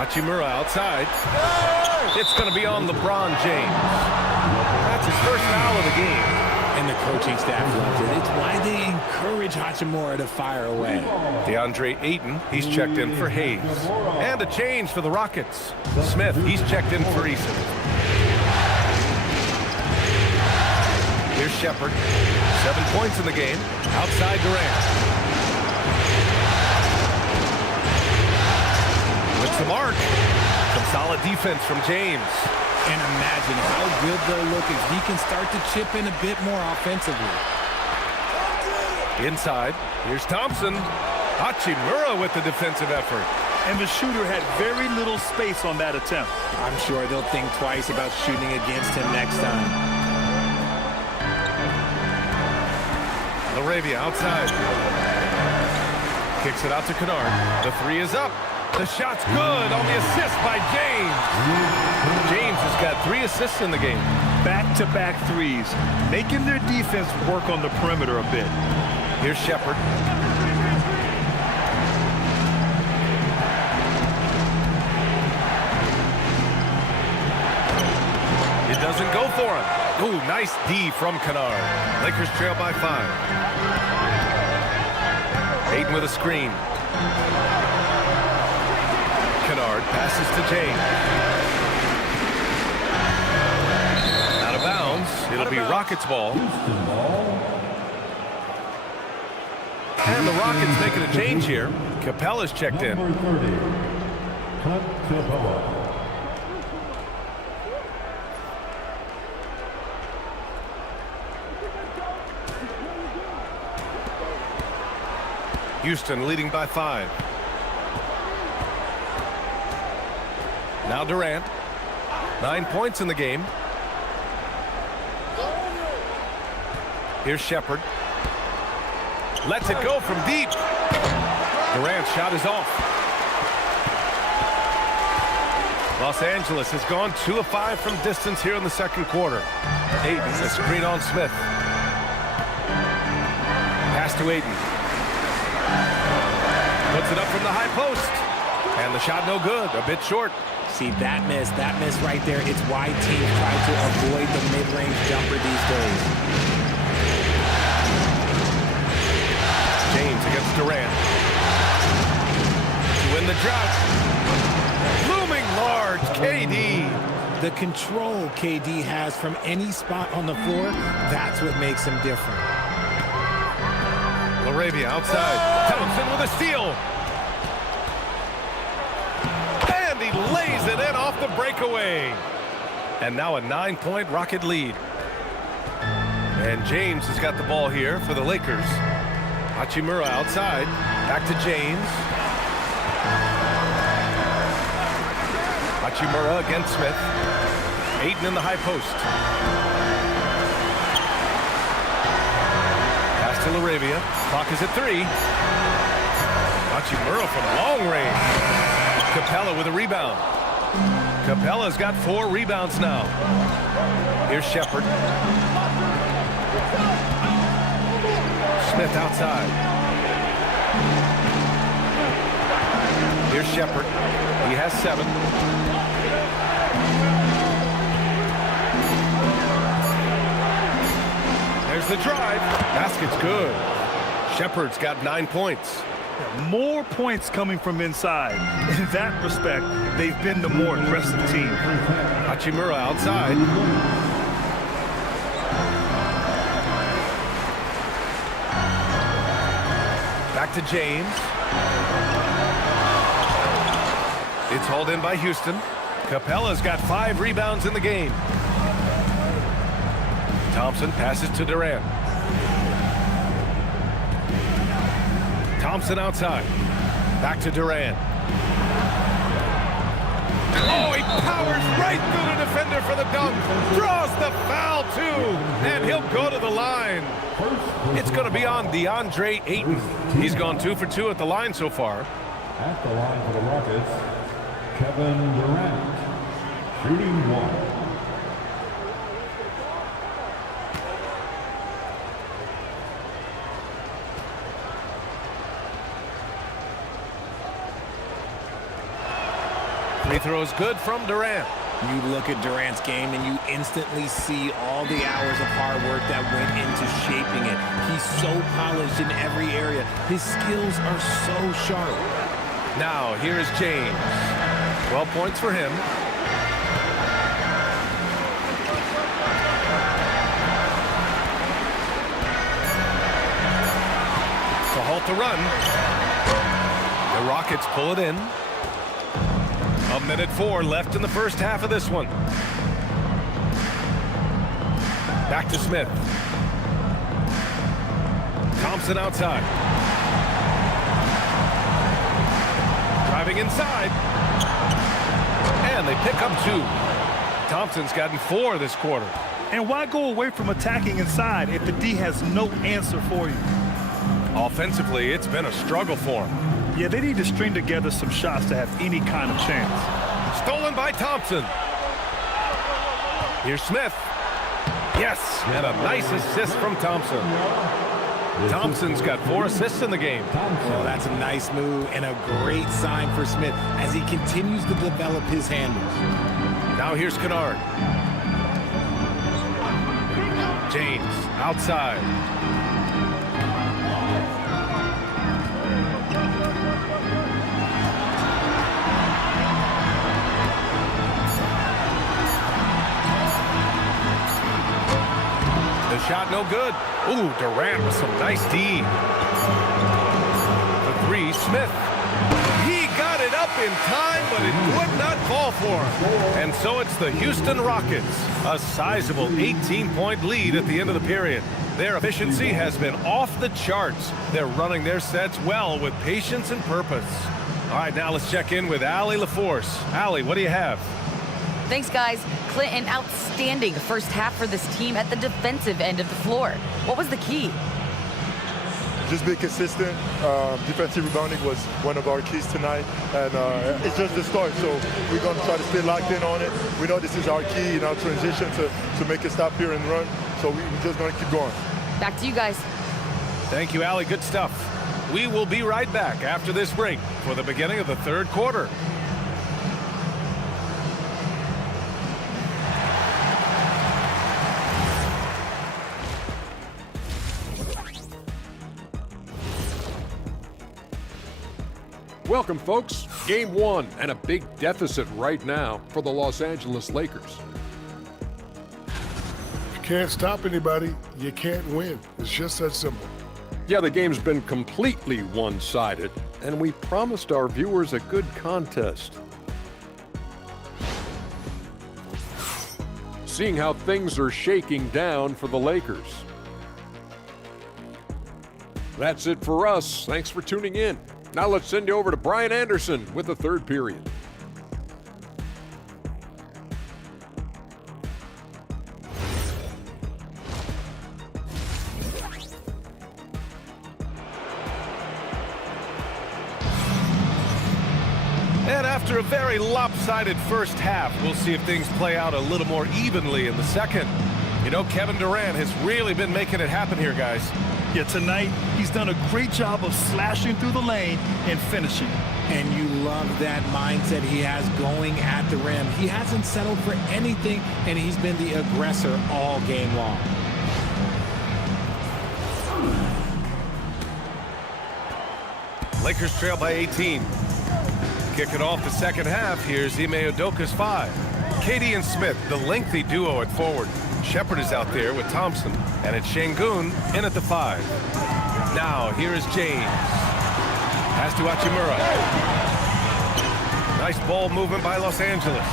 Hachimura outside. It's going to be on LeBron James. That's his first foul of the game. And the coaching staff loves it. It's why they encourage Hachimura to fire away. DeAndre Ayton, he's checked in for Hayes. And a change for the Rockets. Smith, he's checked in for Eason. Here's Shepard. 7 points in the game. Outside Durant. With the mark. Some solid defense from James. And imagine how good they'll look if he can start to chip in a bit more offensively. Inside, here's Thompson. Hachimura with the defensive effort. And the shooter had very little space on that attempt. I'm sure they'll think twice about shooting against him next time. LaRavia outside. Kicks it out to Kennard. The three is up. The shot's good on the assist by James. James has got 3 assists in the game. Back-to-back threes, making their defense work on the perimeter a bit. Here's Shepard. It doesn't go for him. Ooh, nice D from Kennard. Lakers trail by 5. Ayton with a screen. Kennard passes to James. Out of bounds. It'll be Rockets ball. And the Rockets making a change here. Capella's checked in. Houston leading by 5. Now Durant. 9 points in the game. Here's Shepard. Lets it go from deep. Durant's shot is off. Los Angeles has gone 2 of 5 from distance here in the second quarter. Ayton, a screen on Smith. Pass to Ayton. Puts it up from the high post. And the shot no good, a bit short. See, that miss right there, it's why teams try to avoid the mid-range jumper these days. James against Durant. To win the drought. Looming large, KD. The control KD has from any spot on the floor, that's what makes him different. LaRavia outside. Thompson with a steal. He lays it in off the breakaway. And now a 9-point Rocket lead. And James has got the ball here for the Lakers. Hachimura outside. Back to James. Hachimura against Smith. Ayton in the high post. Pass to LaRavia. Clock is at 3. Hachimura from long range. Capella with a rebound. Capella's got 4 rebounds now. Here's Shepard. Smith outside. Here's Shepard. He has 7. There's the drive. Basket's good. Shepard's got 9 points. More points coming from inside. In that respect, they've been the more aggressive team. Hachimura outside. Back to James. It's hauled in by Houston. Capella's got 5 rebounds in the game. Thompson passes to Durant. Thompson outside. Back to Durant. Oh, he powers right through the defender for the dunk. Draws the foul, too. And he'll go to the line. It's going to be on DeAndre Ayton. He's gone 2 for 2 at the line so far. At the line for the Rockets, Kevin Durant, shooting 1. throw is good from Durant. You look at Durant's game and you instantly see all the hours of hard work that went into shaping it. He's so polished in every area. His skills are so sharp. Now, here's James. 12 points for him. To halt the run. The Rockets pull it in. 1:04 left in the first half of this one. Back to Smith. Thompson outside. Driving inside. And they pick up 2. Thompson's gotten 4 this quarter. And why go away from attacking inside if the D has no answer for you? Offensively, it's been a struggle for him. Yeah, they need to string together some shots to have any kind of chance. Stolen by Thompson. Here's Smith. Yes, and a nice assist from Thompson. Thompson's got 4 assists in the game. Well, that's a nice move and a great sign for Smith as he continues to develop his handles. Now here's Kennard. James outside. The shot no good. Ooh, Durant with some nice D. The 3, Smith. He got it up in time, but it would not fall for him. And so it's the Houston Rockets. A sizable 18-point lead at the end of the period. Their efficiency has been off the charts. They're running their sets well with patience and purpose. All right, now let's check in with Allie LaForce. Allie, what do you have? Thanks, guys. Clint, an outstanding first half for this team at the defensive end of the floor. What was the key? Just be consistent. Defensive rebounding was one of our keys tonight, and it's just the start. So we're going to try to stay locked in on it. We know this is our key in our transition to make a stop here and run. So we're just going to keep going. Back to you guys. Thank you, Allie. Good stuff. We will be right back after this break for the beginning of the third quarter. Welcome, folks. Game 1 and a big deficit right now for the Los Angeles Lakers. If you can't stop anybody, you can't win. It's just that simple. Yeah, the game's been completely one-sided, and we promised our viewers a good contest. Seeing how things are shaking down for the Lakers. That's it for us. Thanks for tuning in. Now let's send you over to Brian Anderson with the third period. And after a very lopsided first half, we'll see if things play out a little more evenly in the second. You know, Kevin Durant has really been making it happen here, guys. Yeah, tonight he's done a great job of slashing through the lane and finishing. And you love that mindset he has going at the rim. He hasn't settled for anything, and he's been the aggressor all game long. Lakers trail by 18. Kicking off the second half, here's Ime Udoka's 5. KD and Smith, the lengthy duo at forward. Shepard is out there with Thompson, and it's Şengün in at the 5. Now, here is James. Pass to Hachimura. Nice ball movement by Los Angeles.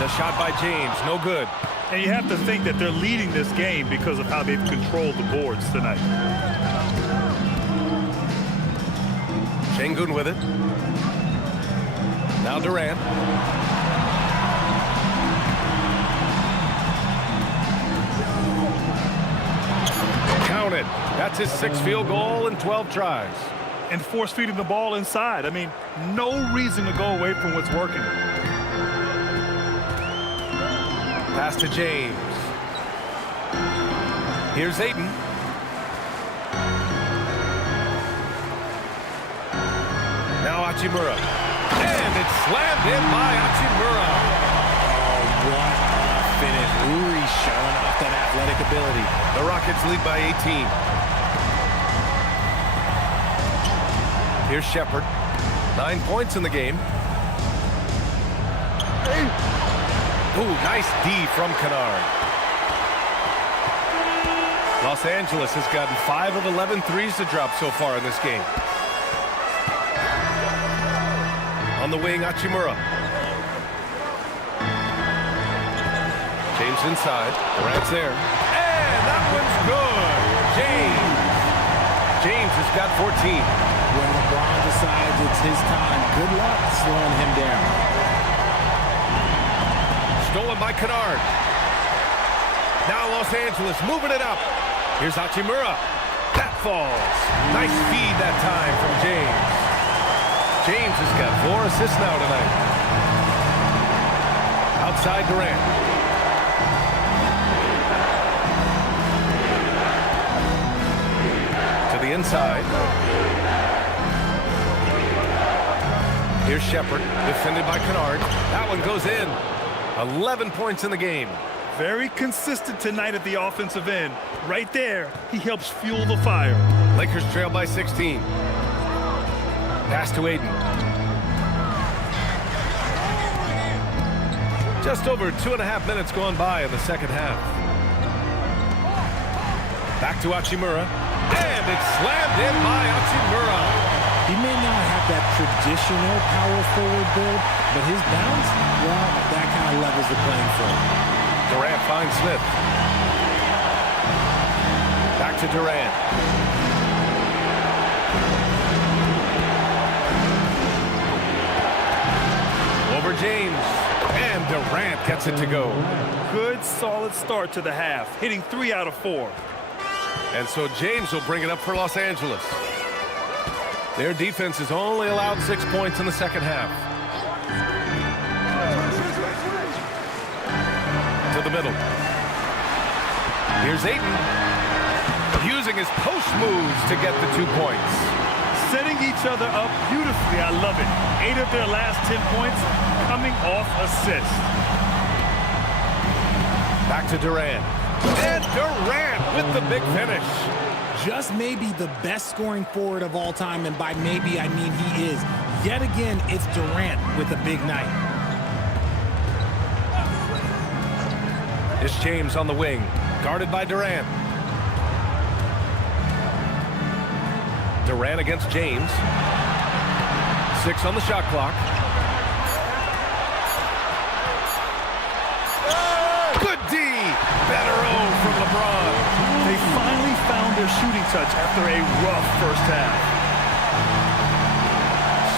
The shot by James, no good. And you have to think that they're leading this game because of how they've controlled the boards tonight. Şengün with it. Now Durant. Counted. That's his 6th field goal in 12 tries. And force feeding the ball inside. I mean, no reason to go away from what's working. Pass to James. Here's Ayton. Now Hachimura. And it's slammed in by Hachimura. Oh, what a finish. Uri showing off that athletic ability. The Rockets lead by 18. Here's Shepard. 9 points in the game. Ooh, nice D from Kennard. Los Angeles has gotten 5 of 11 threes to drop so far in this game. On the wing, Hachimura. James inside. Durant's there. And that one's good. James has got 14. When LeBron decides it's his time, good luck slowing him down. Stolen by Kennard. Now Los Angeles moving it up. Here's Hachimura. That falls. Nice feed that time from James. James has got 4 assists now tonight. Outside Durant. To the inside. Here's Shepard, defended by Kennard. That one goes in. 11 points in the game. Very consistent tonight at the offensive end. Right there, he helps fuel the fire. Lakers trail by 16. Pass to Aiden. Just over 2.5 minutes gone by in the second half. Back to Hachimura. And it's slammed in by Hachimura. He may not have that traditional power forward build, but his bounce, well, that kind of levels the playing field. Durant finds Smith. Back to Durant. Over James. And Durant gets it to go. Good, solid start to the half, hitting 3 out of 4. And so James will bring it up for Los Angeles. Their defense has only allowed 6 points in the second half. To the middle. Here's Ayton. Using his post moves to get the 2 points. Setting each other up beautifully. I love it. 8 of their last 10 points coming off assists. Back to Durant. And Durant with the big finish. Just maybe the best scoring forward of all time, and by maybe I mean he is. Yet again, it's Durant with a big night. It's James on the wing, guarded by Durant. Durant against James. 6 on the shot clock. Good D. Better O from LeBron. They finally found their shooting touch after a rough first half.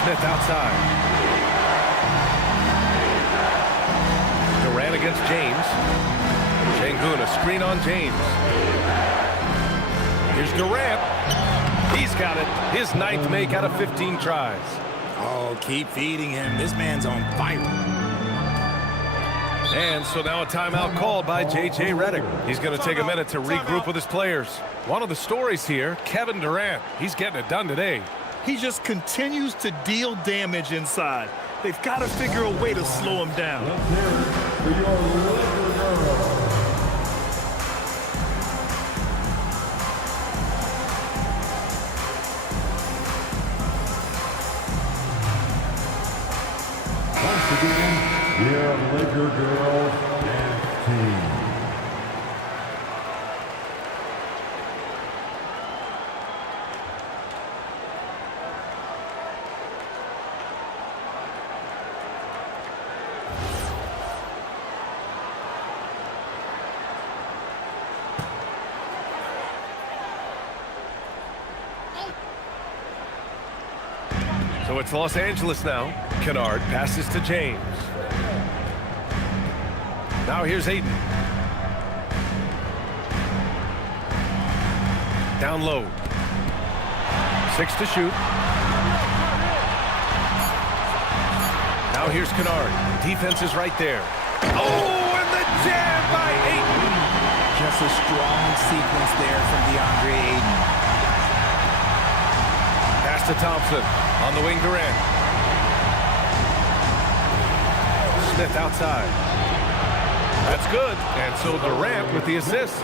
Smith outside. Durant against James. Şengün, a screen on James. Here's Durant. He's got it. His 9th make out of 15 tries. Oh, keep feeding him. This man's on fire. And so now a timeout called by J.J. Redick. He's going to take a minute to regroup with his players. One of the stories here, Kevin Durant. He's getting it done today. He just continues to deal damage inside. They've got to figure a way to slow him down. Once again, your Laker girls dance team. So it's Los Angeles now. Kennard passes to James. Now here's Ayton. Down low. 6 to shoot. Now here's Kennard. Defense is right there. Oh, and the jam by Ayton. Just a strong sequence there from DeAndre Ayton. Pass to Thompson. On the wing, Durant. Smith outside. That's good. And so Durant with the assist.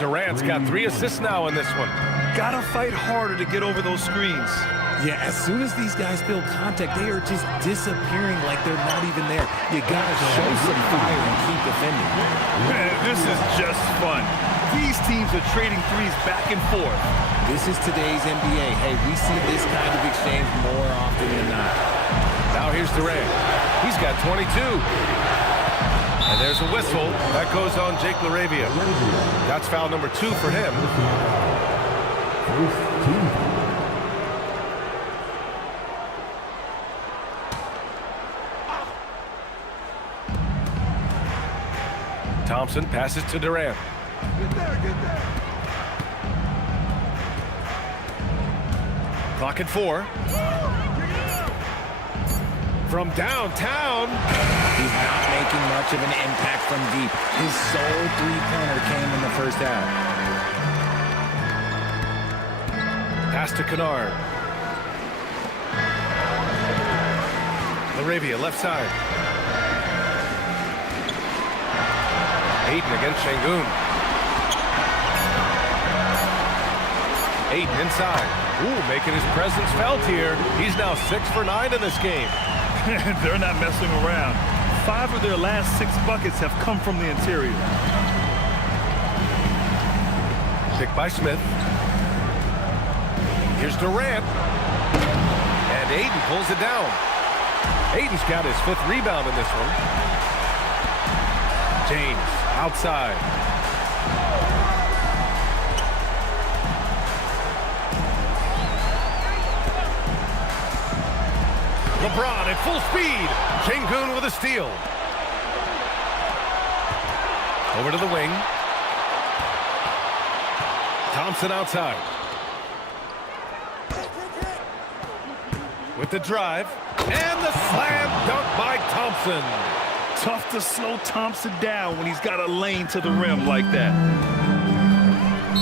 Durant's got 3 assists now in this one. Gotta fight harder to get over those screens. Yeah, as soon as these guys feel contact, they are just disappearing like they're not even there. You gotta show some fire and keep defending. Man, this is just fun. These teams are trading threes back and forth. This is today's NBA. Hey, we see this kind of exchange more often than not. Now here's Durant. He's got 22. And there's a whistle. That goes on Jake LaRavia. That's foul number 2 for him. Thompson passes to Durant. Clock at 4. From downtown. He's not making much of an impact from deep. His sole three-pointer came in the first half. Pass to Kennard. LaRavia left side. Ayton against Şengün. Ayton inside. Ooh, making his presence felt here. He's now 6 for 9 in this game. They're not messing around. 5 of their last 6 buckets have come from the interior. Picked by Smith. Here's Durant. And Ayton pulls it down. Ayton's got his 5th rebound in this one. James outside. LeBron at full speed. Şengün with a steal. Over to the wing. Thompson outside. With the drive. And the slam dunk by Thompson. Tough to slow Thompson down when he's got a lane to the rim like that.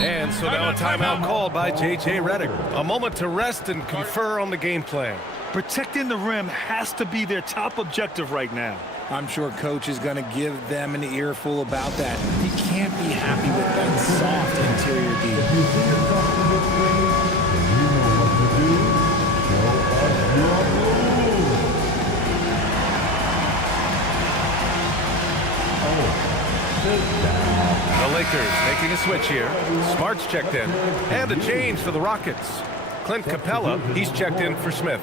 And so now a timeout called by J.J. Redick. A moment to rest and confer on the game plan. Protecting the rim has to be their top objective right now. I'm sure coach is going to give them an earful about that. He can't be happy with that soft interior D. If you see yourself in this game, you know what to do. Show us your moves. The Lakers making a switch here. Smart's checked in. And a change for the Rockets. Clint Capella, he's checked in for Smith.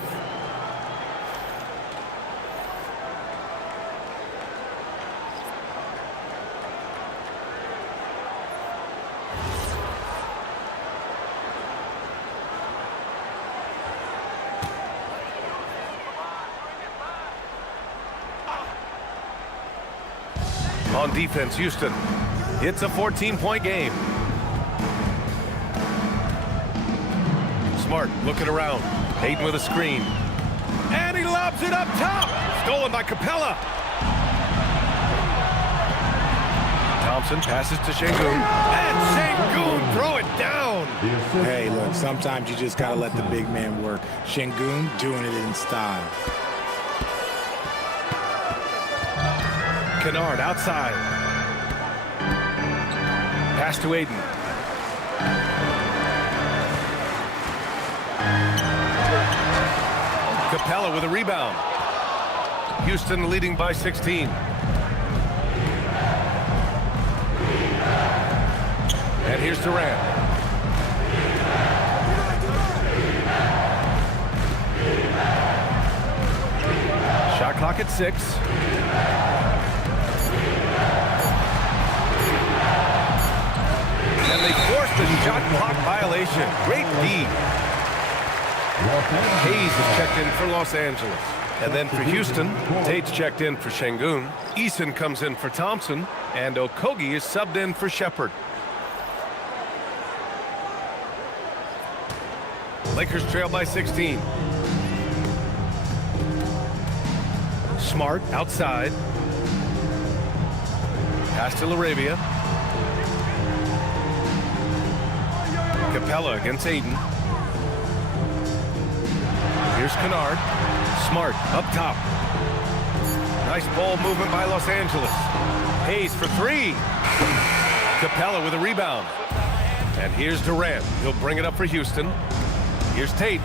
On defense, Houston. It's a 14-point game. Smart looking around. Ayton with a screen. And he lobs it up top. Stolen by Capella. Thompson passes to Şengün. And Şengün throw it down. Hey, look, sometimes you just got to let the big man work. Şengün doing it in style. Kennard outside. Pass to Ayton. Capella with a rebound. Houston leading by 16. And here's Durant. Shot clock at 6. And they forced the shot clock violation. Great D. Hayes is checked in for Los Angeles. And then for Houston, Tate's checked in for Şengün. Eason comes in for Thompson. And Okogie is subbed in for Shepherd. Lakers trail by 16. Smart outside. Pass to LaRavia. Capella against Ayton. Here's Kennard. Smart up top. Nice ball movement by Los Angeles. Hayes for three. Capella with a rebound. And here's Durant. He'll bring it up for Houston. Here's Tate.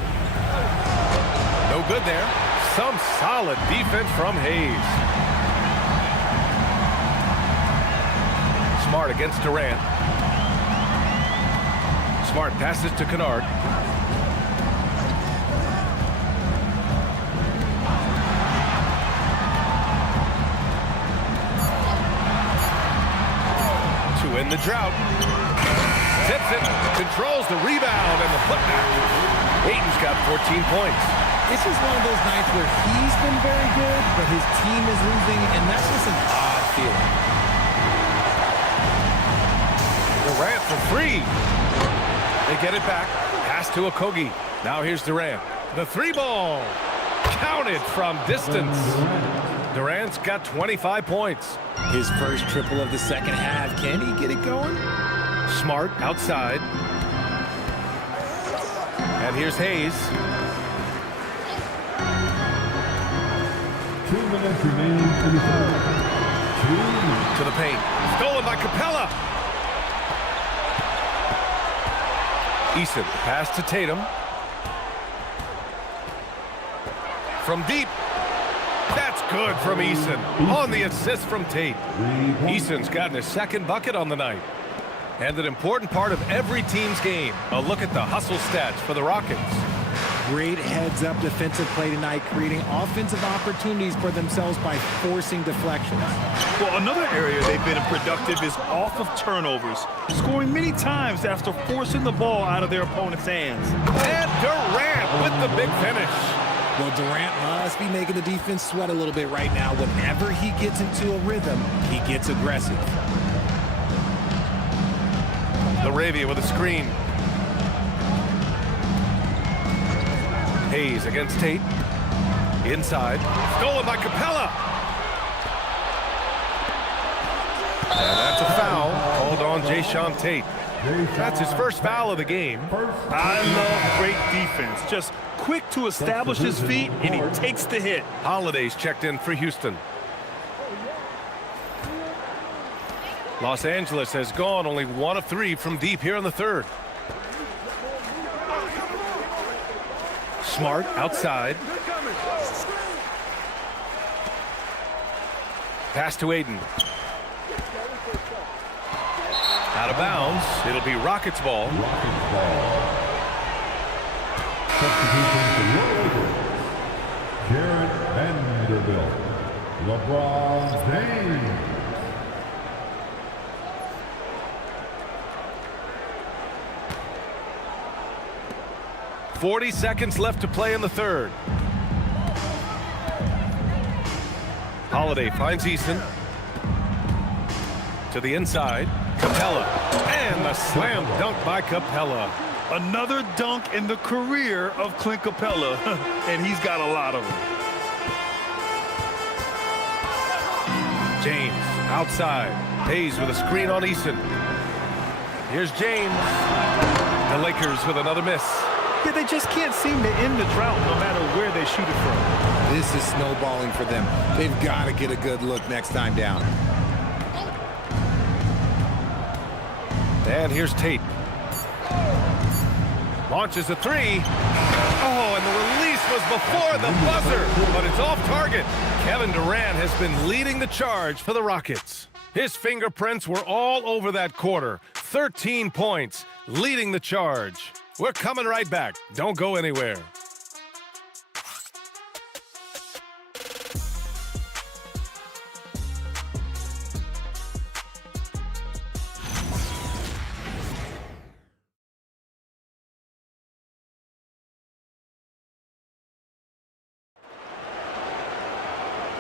No good there. Some solid defense from Hayes. Smart against Durant. Smart passes to Kennard. To end the drought. Tips it, controls the rebound and the putback. Ayton's got 14 points. This is one of those nights where he's been very good, but his team is losing, and that's just an odd feeling. Durant for three. They get it back. Pass to Okogie. Now here's Durant. The three ball. Counted from distance. Durant's got 25 points. His first triple of the second half. Can he get it going? Smart outside. And here's Hayes. 2 minutes remaining in the third. 2 minutes. To the paint. Stolen by Capella. Eason, pass to Tatum. From deep. That's good from Eason. On the assist from Tate. Eason's gotten his second bucket on the night. And an important part of every team's game. A look at the hustle stats for the Rockets. Great heads-up defensive play tonight, creating offensive opportunities for themselves by forcing deflections. Well, another area they've been productive is off of turnovers, scoring many times after forcing the ball out of their opponent's hands. And Durant with the big finish. Well, Durant must be making the defense sweat a little bit right now. Whenever he gets into a rhythm, he gets aggressive. LaRavia with a screen. Hayes against Tate. Inside. Stolen by Capella. And that's a foul called on Jayshawn Tate. That's his first foul of the game. I love great defense. Just quick to establish his feet, and he takes the hit. Holiday's checked in for Houston. Los Angeles has gone only 1 of 3 from deep here in the third. Smart outside. Pass to Ayton. Out of bounds. It'll be Rockets ball. Rockets ball. Substitution for your Lakers. Jared Vanderbilt. LeBron James. .40 seconds left to play in the third. Holiday finds Easton. To the inside. Capella. And the slam dunk by Capella. Another dunk in the career of Clint Capella, and he's got a lot of them. James outside. Hayes with a screen on Easton. Here's James. The Lakers with another miss. Yeah, they just can't seem to end the drought no matter where they shoot it from. This is snowballing for them. They've got to get a good look next time down. And here's Tate. Launches a three. Oh, and the release was before the buzzer, but it's off target. Kevin Durant has been leading the charge for the Rockets. His fingerprints were all over that quarter. 13 points, leading the charge. We're coming right back. Don't go anywhere.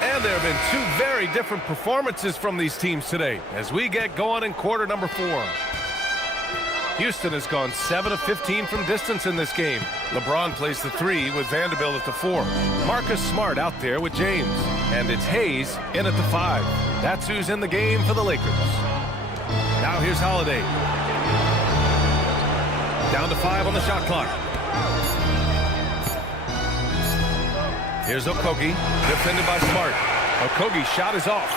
And there have been 2 very different performances from these teams today as we get going in quarter number 4. Houston has gone 7 of 15 from distance in this game. LeBron plays the 3 with Vanderbilt at the 4. Marcus Smart out there with James. And it's Hayes in at the 5. That's who's in the game for the Lakers. Now here's Holiday. Down to 5 on the shot clock. Here's Okogie, defended by Smart. Okogie's shot is off.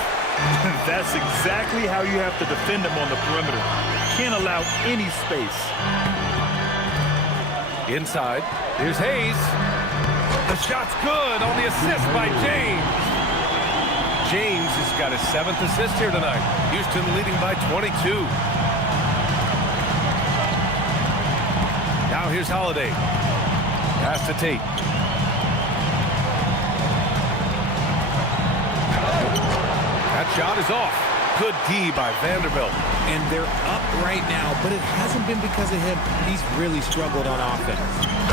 That's exactly how you have to defend him on the perimeter. Can't allow any space. Inside, here's Hayes. The shot's good on the assist by James. James has got his 7th assist here tonight. Houston leading by 22. Now here's Holiday. Pass to Tate. That shot is off. Good D by Vanderbilt. And they're up right now, but it hasn't been because of him. He's really struggled on offense.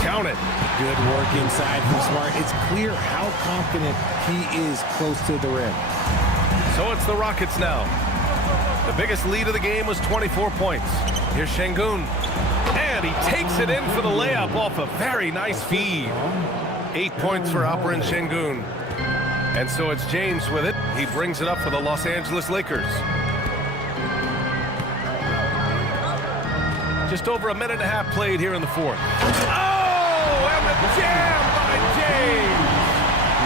Count it. Good work inside from Smart. It's clear how confident he is close to the rim. So it's the Rockets now. The biggest lead of the game was 24 points. Here's Şengün. And he takes it in for the layup off a very nice feed. 8 points for Alperen Şengün. And so it's James with it. He brings it up for the Los Angeles Lakers. Just over a minute and a half played here in the 4th. Oh, and the jam by James.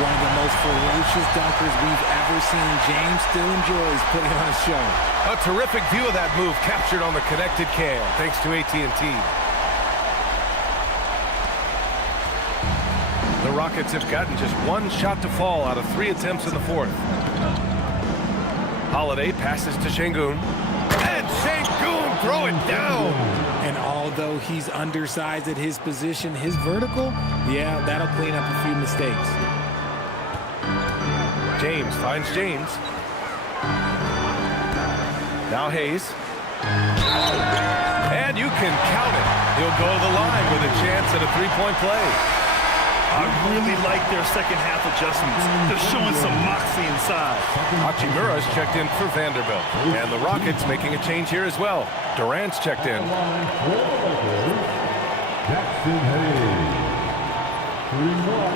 One of the most ferocious dunkers we've ever seen. James still enjoys putting on a show. A terrific view of that move captured on the connected cam, thanks to AT&T. The Rockets have gotten just 1 shot to fall out of 3 attempts in the 4th. Holiday passes to Şengün. And Şengün throw it down. And although he's undersized at his position, his vertical, yeah, that'll clean up a few mistakes. James finds James. Now Hayes. And you can count it. He'll go to the line with a chance at a 3-point play. I really like their second half adjustments. They're showing some moxie inside. Hachimura's checked in for Vanderbilt. And the Rockets making a change here as well. Durant's checked in. Jackson Hayes. 3-1.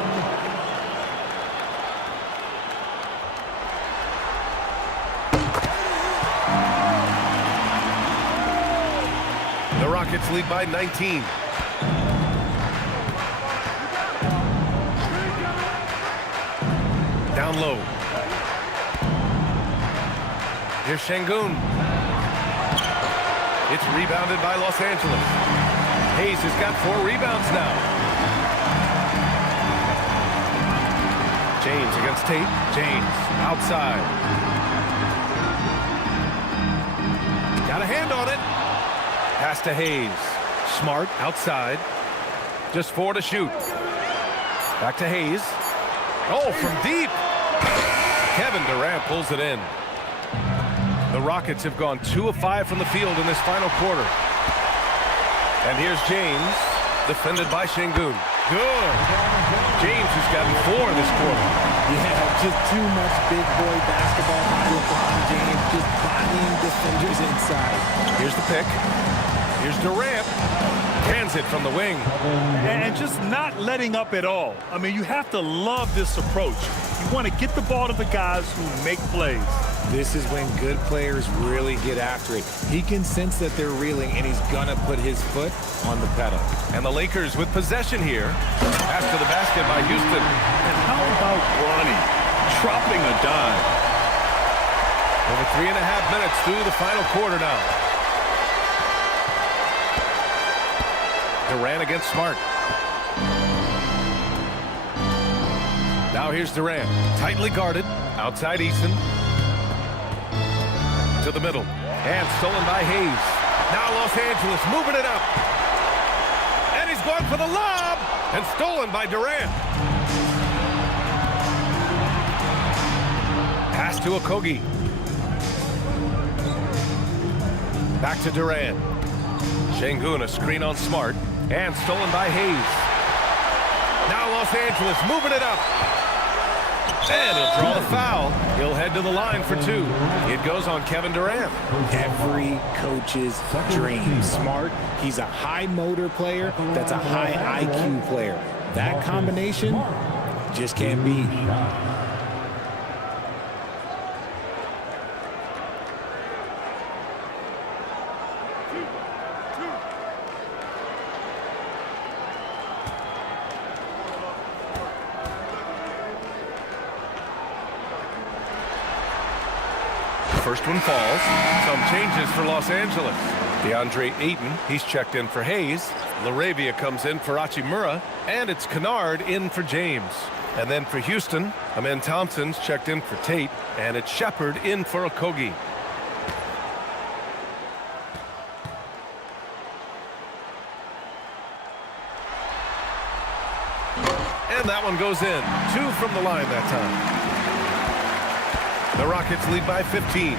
The Rockets lead by 19. Down low. Here's Şengün. It's rebounded by Los Angeles. Hayes has got 4 rebounds now. James against Tate. James outside. Got a hand on it. Pass to Hayes. Smart outside. Just 4 to shoot. Back to Hayes. Oh, from deep. Kevin Durant pulls it in. The Rockets have gone 2 of 5 from the field in this final quarter. And here's James, defended by Şengün. Good. James has gotten 4 this quarter. Yeah, just too much big boy basketball by LeBron James, just bodying defenders inside. Here's the pick. Here's Durant. Hands it from the wing. And just not letting up at all. I mean, you have to love this approach. You want to get the ball to the guys who make plays. This is when good players really get after it. He can sense that they're reeling, and he's going to put his foot on the pedal. And the Lakers with possession here. Pass to the basket by Houston. And how about Bronny dropping a dime? Over 3.5 minutes through the final quarter now. Durant against Smart. Now here's Durant. Tightly guarded. Outside Eason. To the middle. And stolen by Hayes. Now Los Angeles moving it up. And he's going for the lob. And stolen by Durant. Pass to Okogie. Back to Durant. Şengün, a screen on Smart. And stolen by Hayes. Now Los Angeles moving it up. And he'll draw the foul. He'll head to the line for 2. It goes on Kevin Durant. Every coach's dream. Smart, he's a high motor player. That's a high IQ player. That combination just can't beat. First one falls. Some changes for Los Angeles. DeAndre Ayton, he's checked in for Hayes. LaRavia comes in for Hachimura. And it's Kennard in for James. And then for Houston, Amen Thompson's checked in for Tate. And it's Shepard in for Okogie. And that one goes in. 2 from the line that time. The Rockets lead by 15.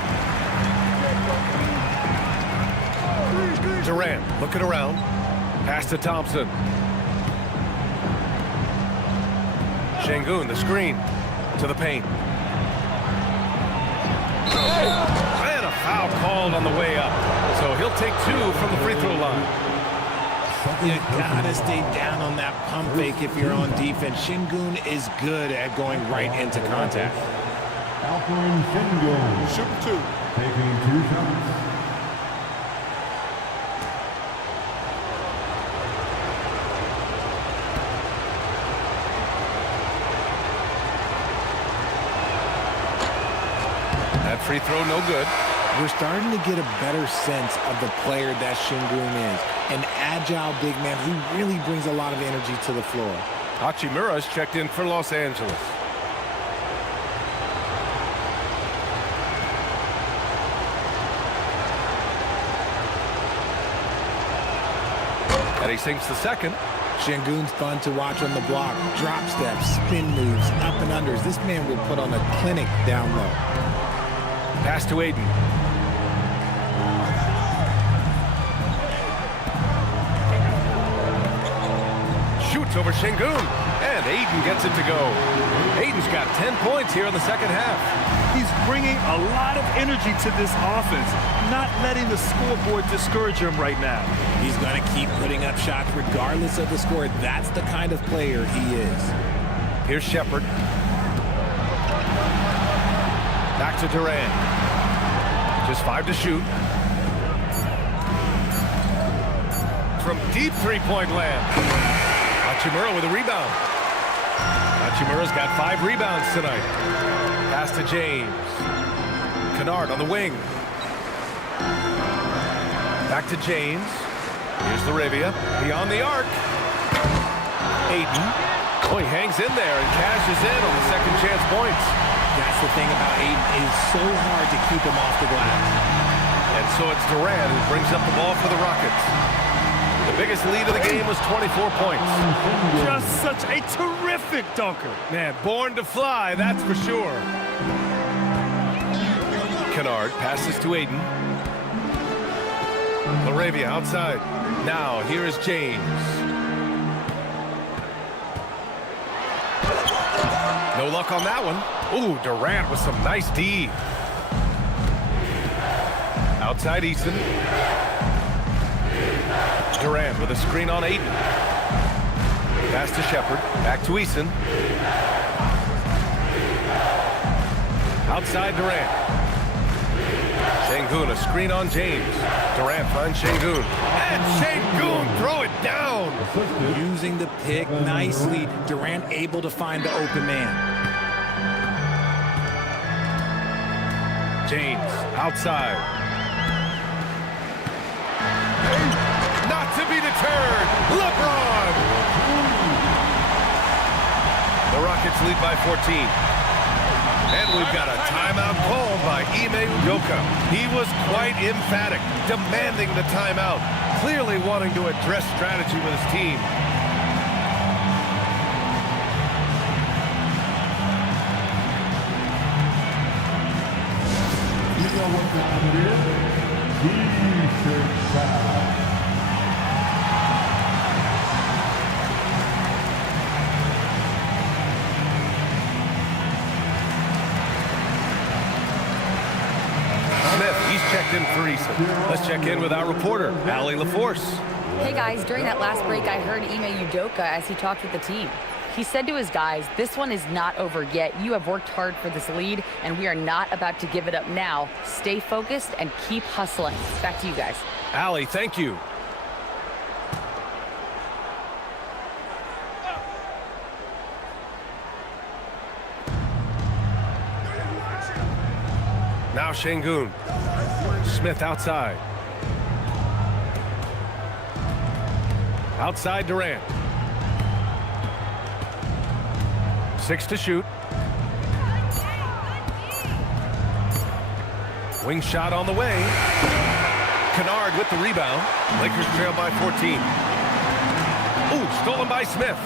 Durant looking around. Pass to Thompson. Şengün, the screen to the paint. And a foul called on the way up. So he'll take 2 from the free throw line. You gotta stay down on that pump fake if you're on defense. Şengün is good at going right into contact. Alperen Şengün. Shooting 2. Taking 2 shots. That free throw no good. We're starting to get a better sense of the player that Şengün is. An agile big man who really brings a lot of energy to the floor. Hachimura's checked in for Los Angeles. And he sinks the second. Şengün's fun to watch on the block. Drop steps, spin moves, up and unders. This man will put on a clinic down low. Pass to Ayton. Shoots over Şengün. And Ayton gets it to go. Ayton's got 10 points here in the second half. He's bringing a lot of energy to this offense, not letting the scoreboard discourage him right now. He's going to keep putting up shots regardless of the score. That's the kind of player he is. Here's Shepard. Back to Durant. Just 5 to shoot. From deep three-point land. Hachimura with a rebound. Hachimura's got 5 rebounds tonight. Pass to James. Kennard on the wing. Back to James. Here's LaRavia. Beyond the arc. Ayton. Oh, he hangs in there and cashes in on the second chance points. That's the thing about Ayton. It is so hard to keep him off the glass. And so it's Durant who brings up the ball for the Rockets. The biggest lead of the game was 24 points. Just such a terrific dunker. Man, born to fly, that's for sure. Kennard passes to Ayton. LaRavia outside. Now, here is James. No luck on that one. Ooh, Durant with some nice D. Outside Easton. Durant with a screen on Ayton. Pass to Shepard. Back to Easton. Outside Durant. Şengün, a screen on James. Durant finds Şengün. And Şengün throw it down. Using the pick nicely. Durant able to find the open man. James outside. Not to be deterred. LeBron. The Rockets lead by 14. And we've got a timeout called by Ime Udoka. He was quite emphatic, demanding the timeout, clearly wanting to address strategy with his team. You know what time it is? T-shirt time. Smith, he's checked in for Easton. Let's check in with our reporter, Allie LaForce. Hey guys, during that last break, I heard Ime Udoka as he talked with the team. He said to his guys, this one is not over yet. You have worked hard for this lead, and we are not about to give it up now. Stay focused and keep hustling. Back to you guys. Allie, thank you. Now Şengün. Smith outside. Outside Durant. 6 to shoot. Wing shot on the way. Kennard with the rebound. Lakers trail by 14. Ooh, stolen by Smith.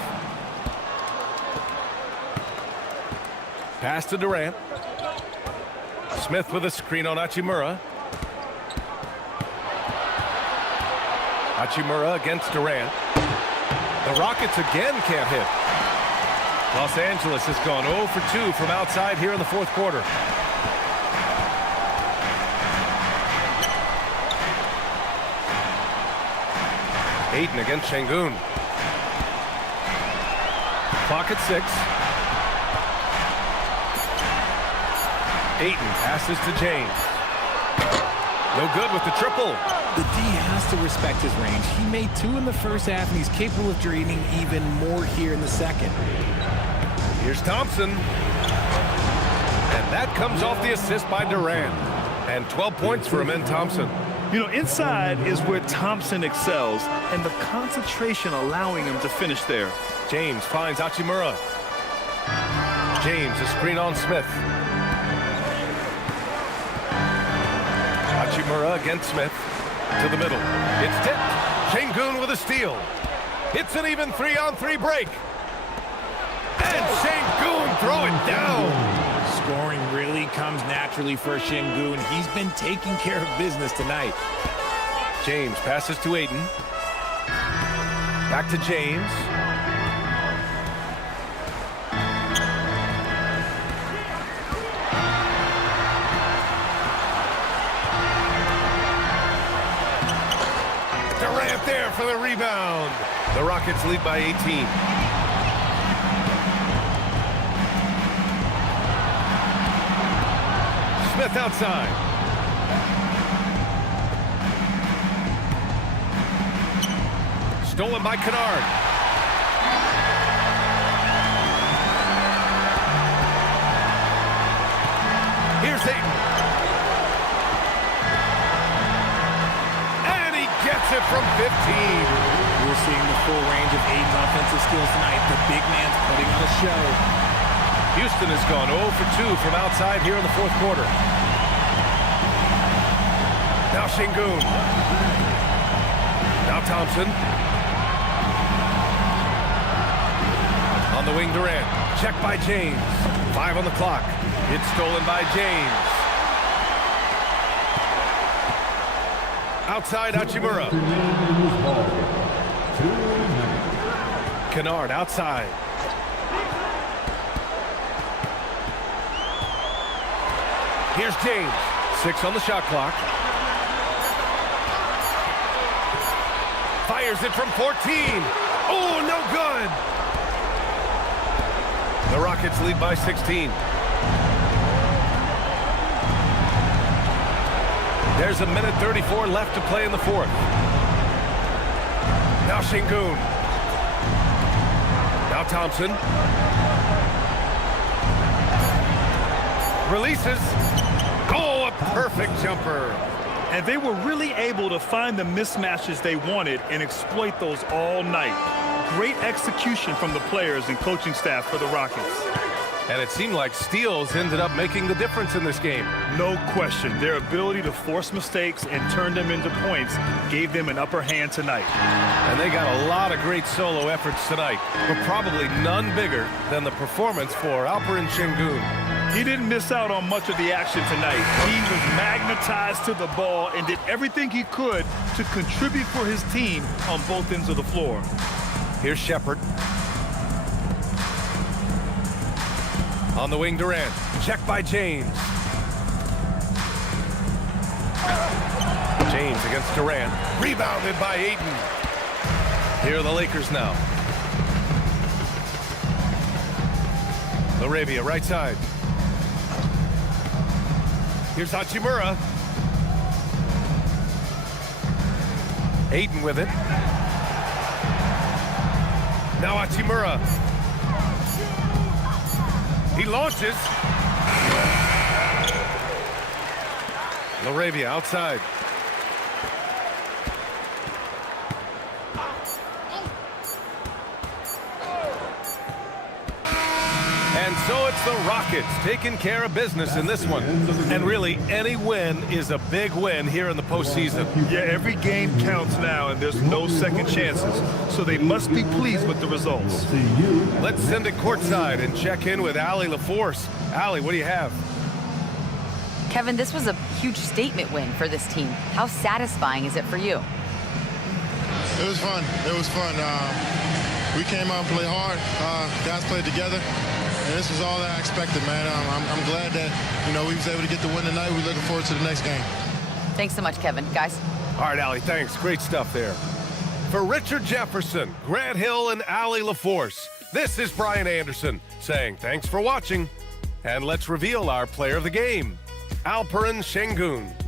Pass to Durant. Smith with a screen on Hachimura. Hachimura against Durant. The Rockets again can't hit. Los Angeles has gone 0 for 2 from outside here in the fourth quarter. Ayton against Şengün. Clock at 6. Ayton passes to James. No good with the triple. The D has to respect his range. He made 2 in the first half, and he's capable of draining even more here in the second. Here's Thompson. And that comes off the assist by Durant. And 12 points for him in Thompson. You know, inside is where Thompson excels, and the concentration allowing him to finish there. James finds Hachimura. James, a screen on Smith. Hachimura against Smith. To the middle. It's tipped. Şengün with a steal. It's an even 3-on-3 break. And Şengün throw it down. Scoring really comes naturally for Şengün. He's been taking care of business tonight. James passes to Ayton. Back to James. Durant there for the rebound. The Rockets lead by 18. Smith outside. Stolen by Kennard. Here's Ayton. And he gets it from 15. We're seeing the full range of Ayton's offensive skills tonight. The big man's putting on a show. Houston has gone 0 for 2 from outside here in the fourth quarter. Now Şengün. Now Thompson. On the wing, Durant. Checked by James. 5 on the clock. It's stolen by James. Outside Hachimura. Kennard outside. Here's James. 6 on the shot clock. Fires it from 14. Oh, no good. The Rockets lead by 16. There's 1:34 left to play in the fourth. Now Şengün. Now Thompson. Releases. Oh, a perfect jumper. And they were really able to find the mismatches they wanted and exploit those all night. Great execution from the players and coaching staff for the Rockets. And it seemed like steals ended up making the difference in this game. No question. Their ability to force mistakes and turn them into points gave them an upper hand tonight. And they got a lot of great solo efforts tonight, but probably none bigger than the performance for Alperen Şengün. He didn't miss out on much of the action tonight. He was magnetized to the ball and did everything he could to contribute for his team on both ends of the floor. Here's Shepherd. On the wing, Durant. Checked by James. James against Durant. Rebounded by Ayton. Here are the Lakers now. Laravia, right side. Here's Hachimura. Ayton with it. Now Hachimura. He launches. LaRavia outside. And so it's the Rockets taking care of business in this one. And really, any win is a big win here in the postseason. Yeah, every game counts now, and there's no second chances. So they must be pleased with the results. Let's send it courtside and check in with Allie LaForce. Allie, what do you have? Kevin, this was a huge statement win for this team. How satisfying is it for you? It was fun. It was fun. We came out and played hard. Guys played together. And this was all that I expected, man. I'm glad that, we was able to get the win tonight. We're looking forward to the next game. Thanks so much, Kevin. Guys? All right, Allie, thanks. Great stuff there. For Richard Jefferson, Grant Hill, and Allie LaForce, this is Brian Anderson saying thanks for watching. And let's reveal our player of the game, Alperen Şengün.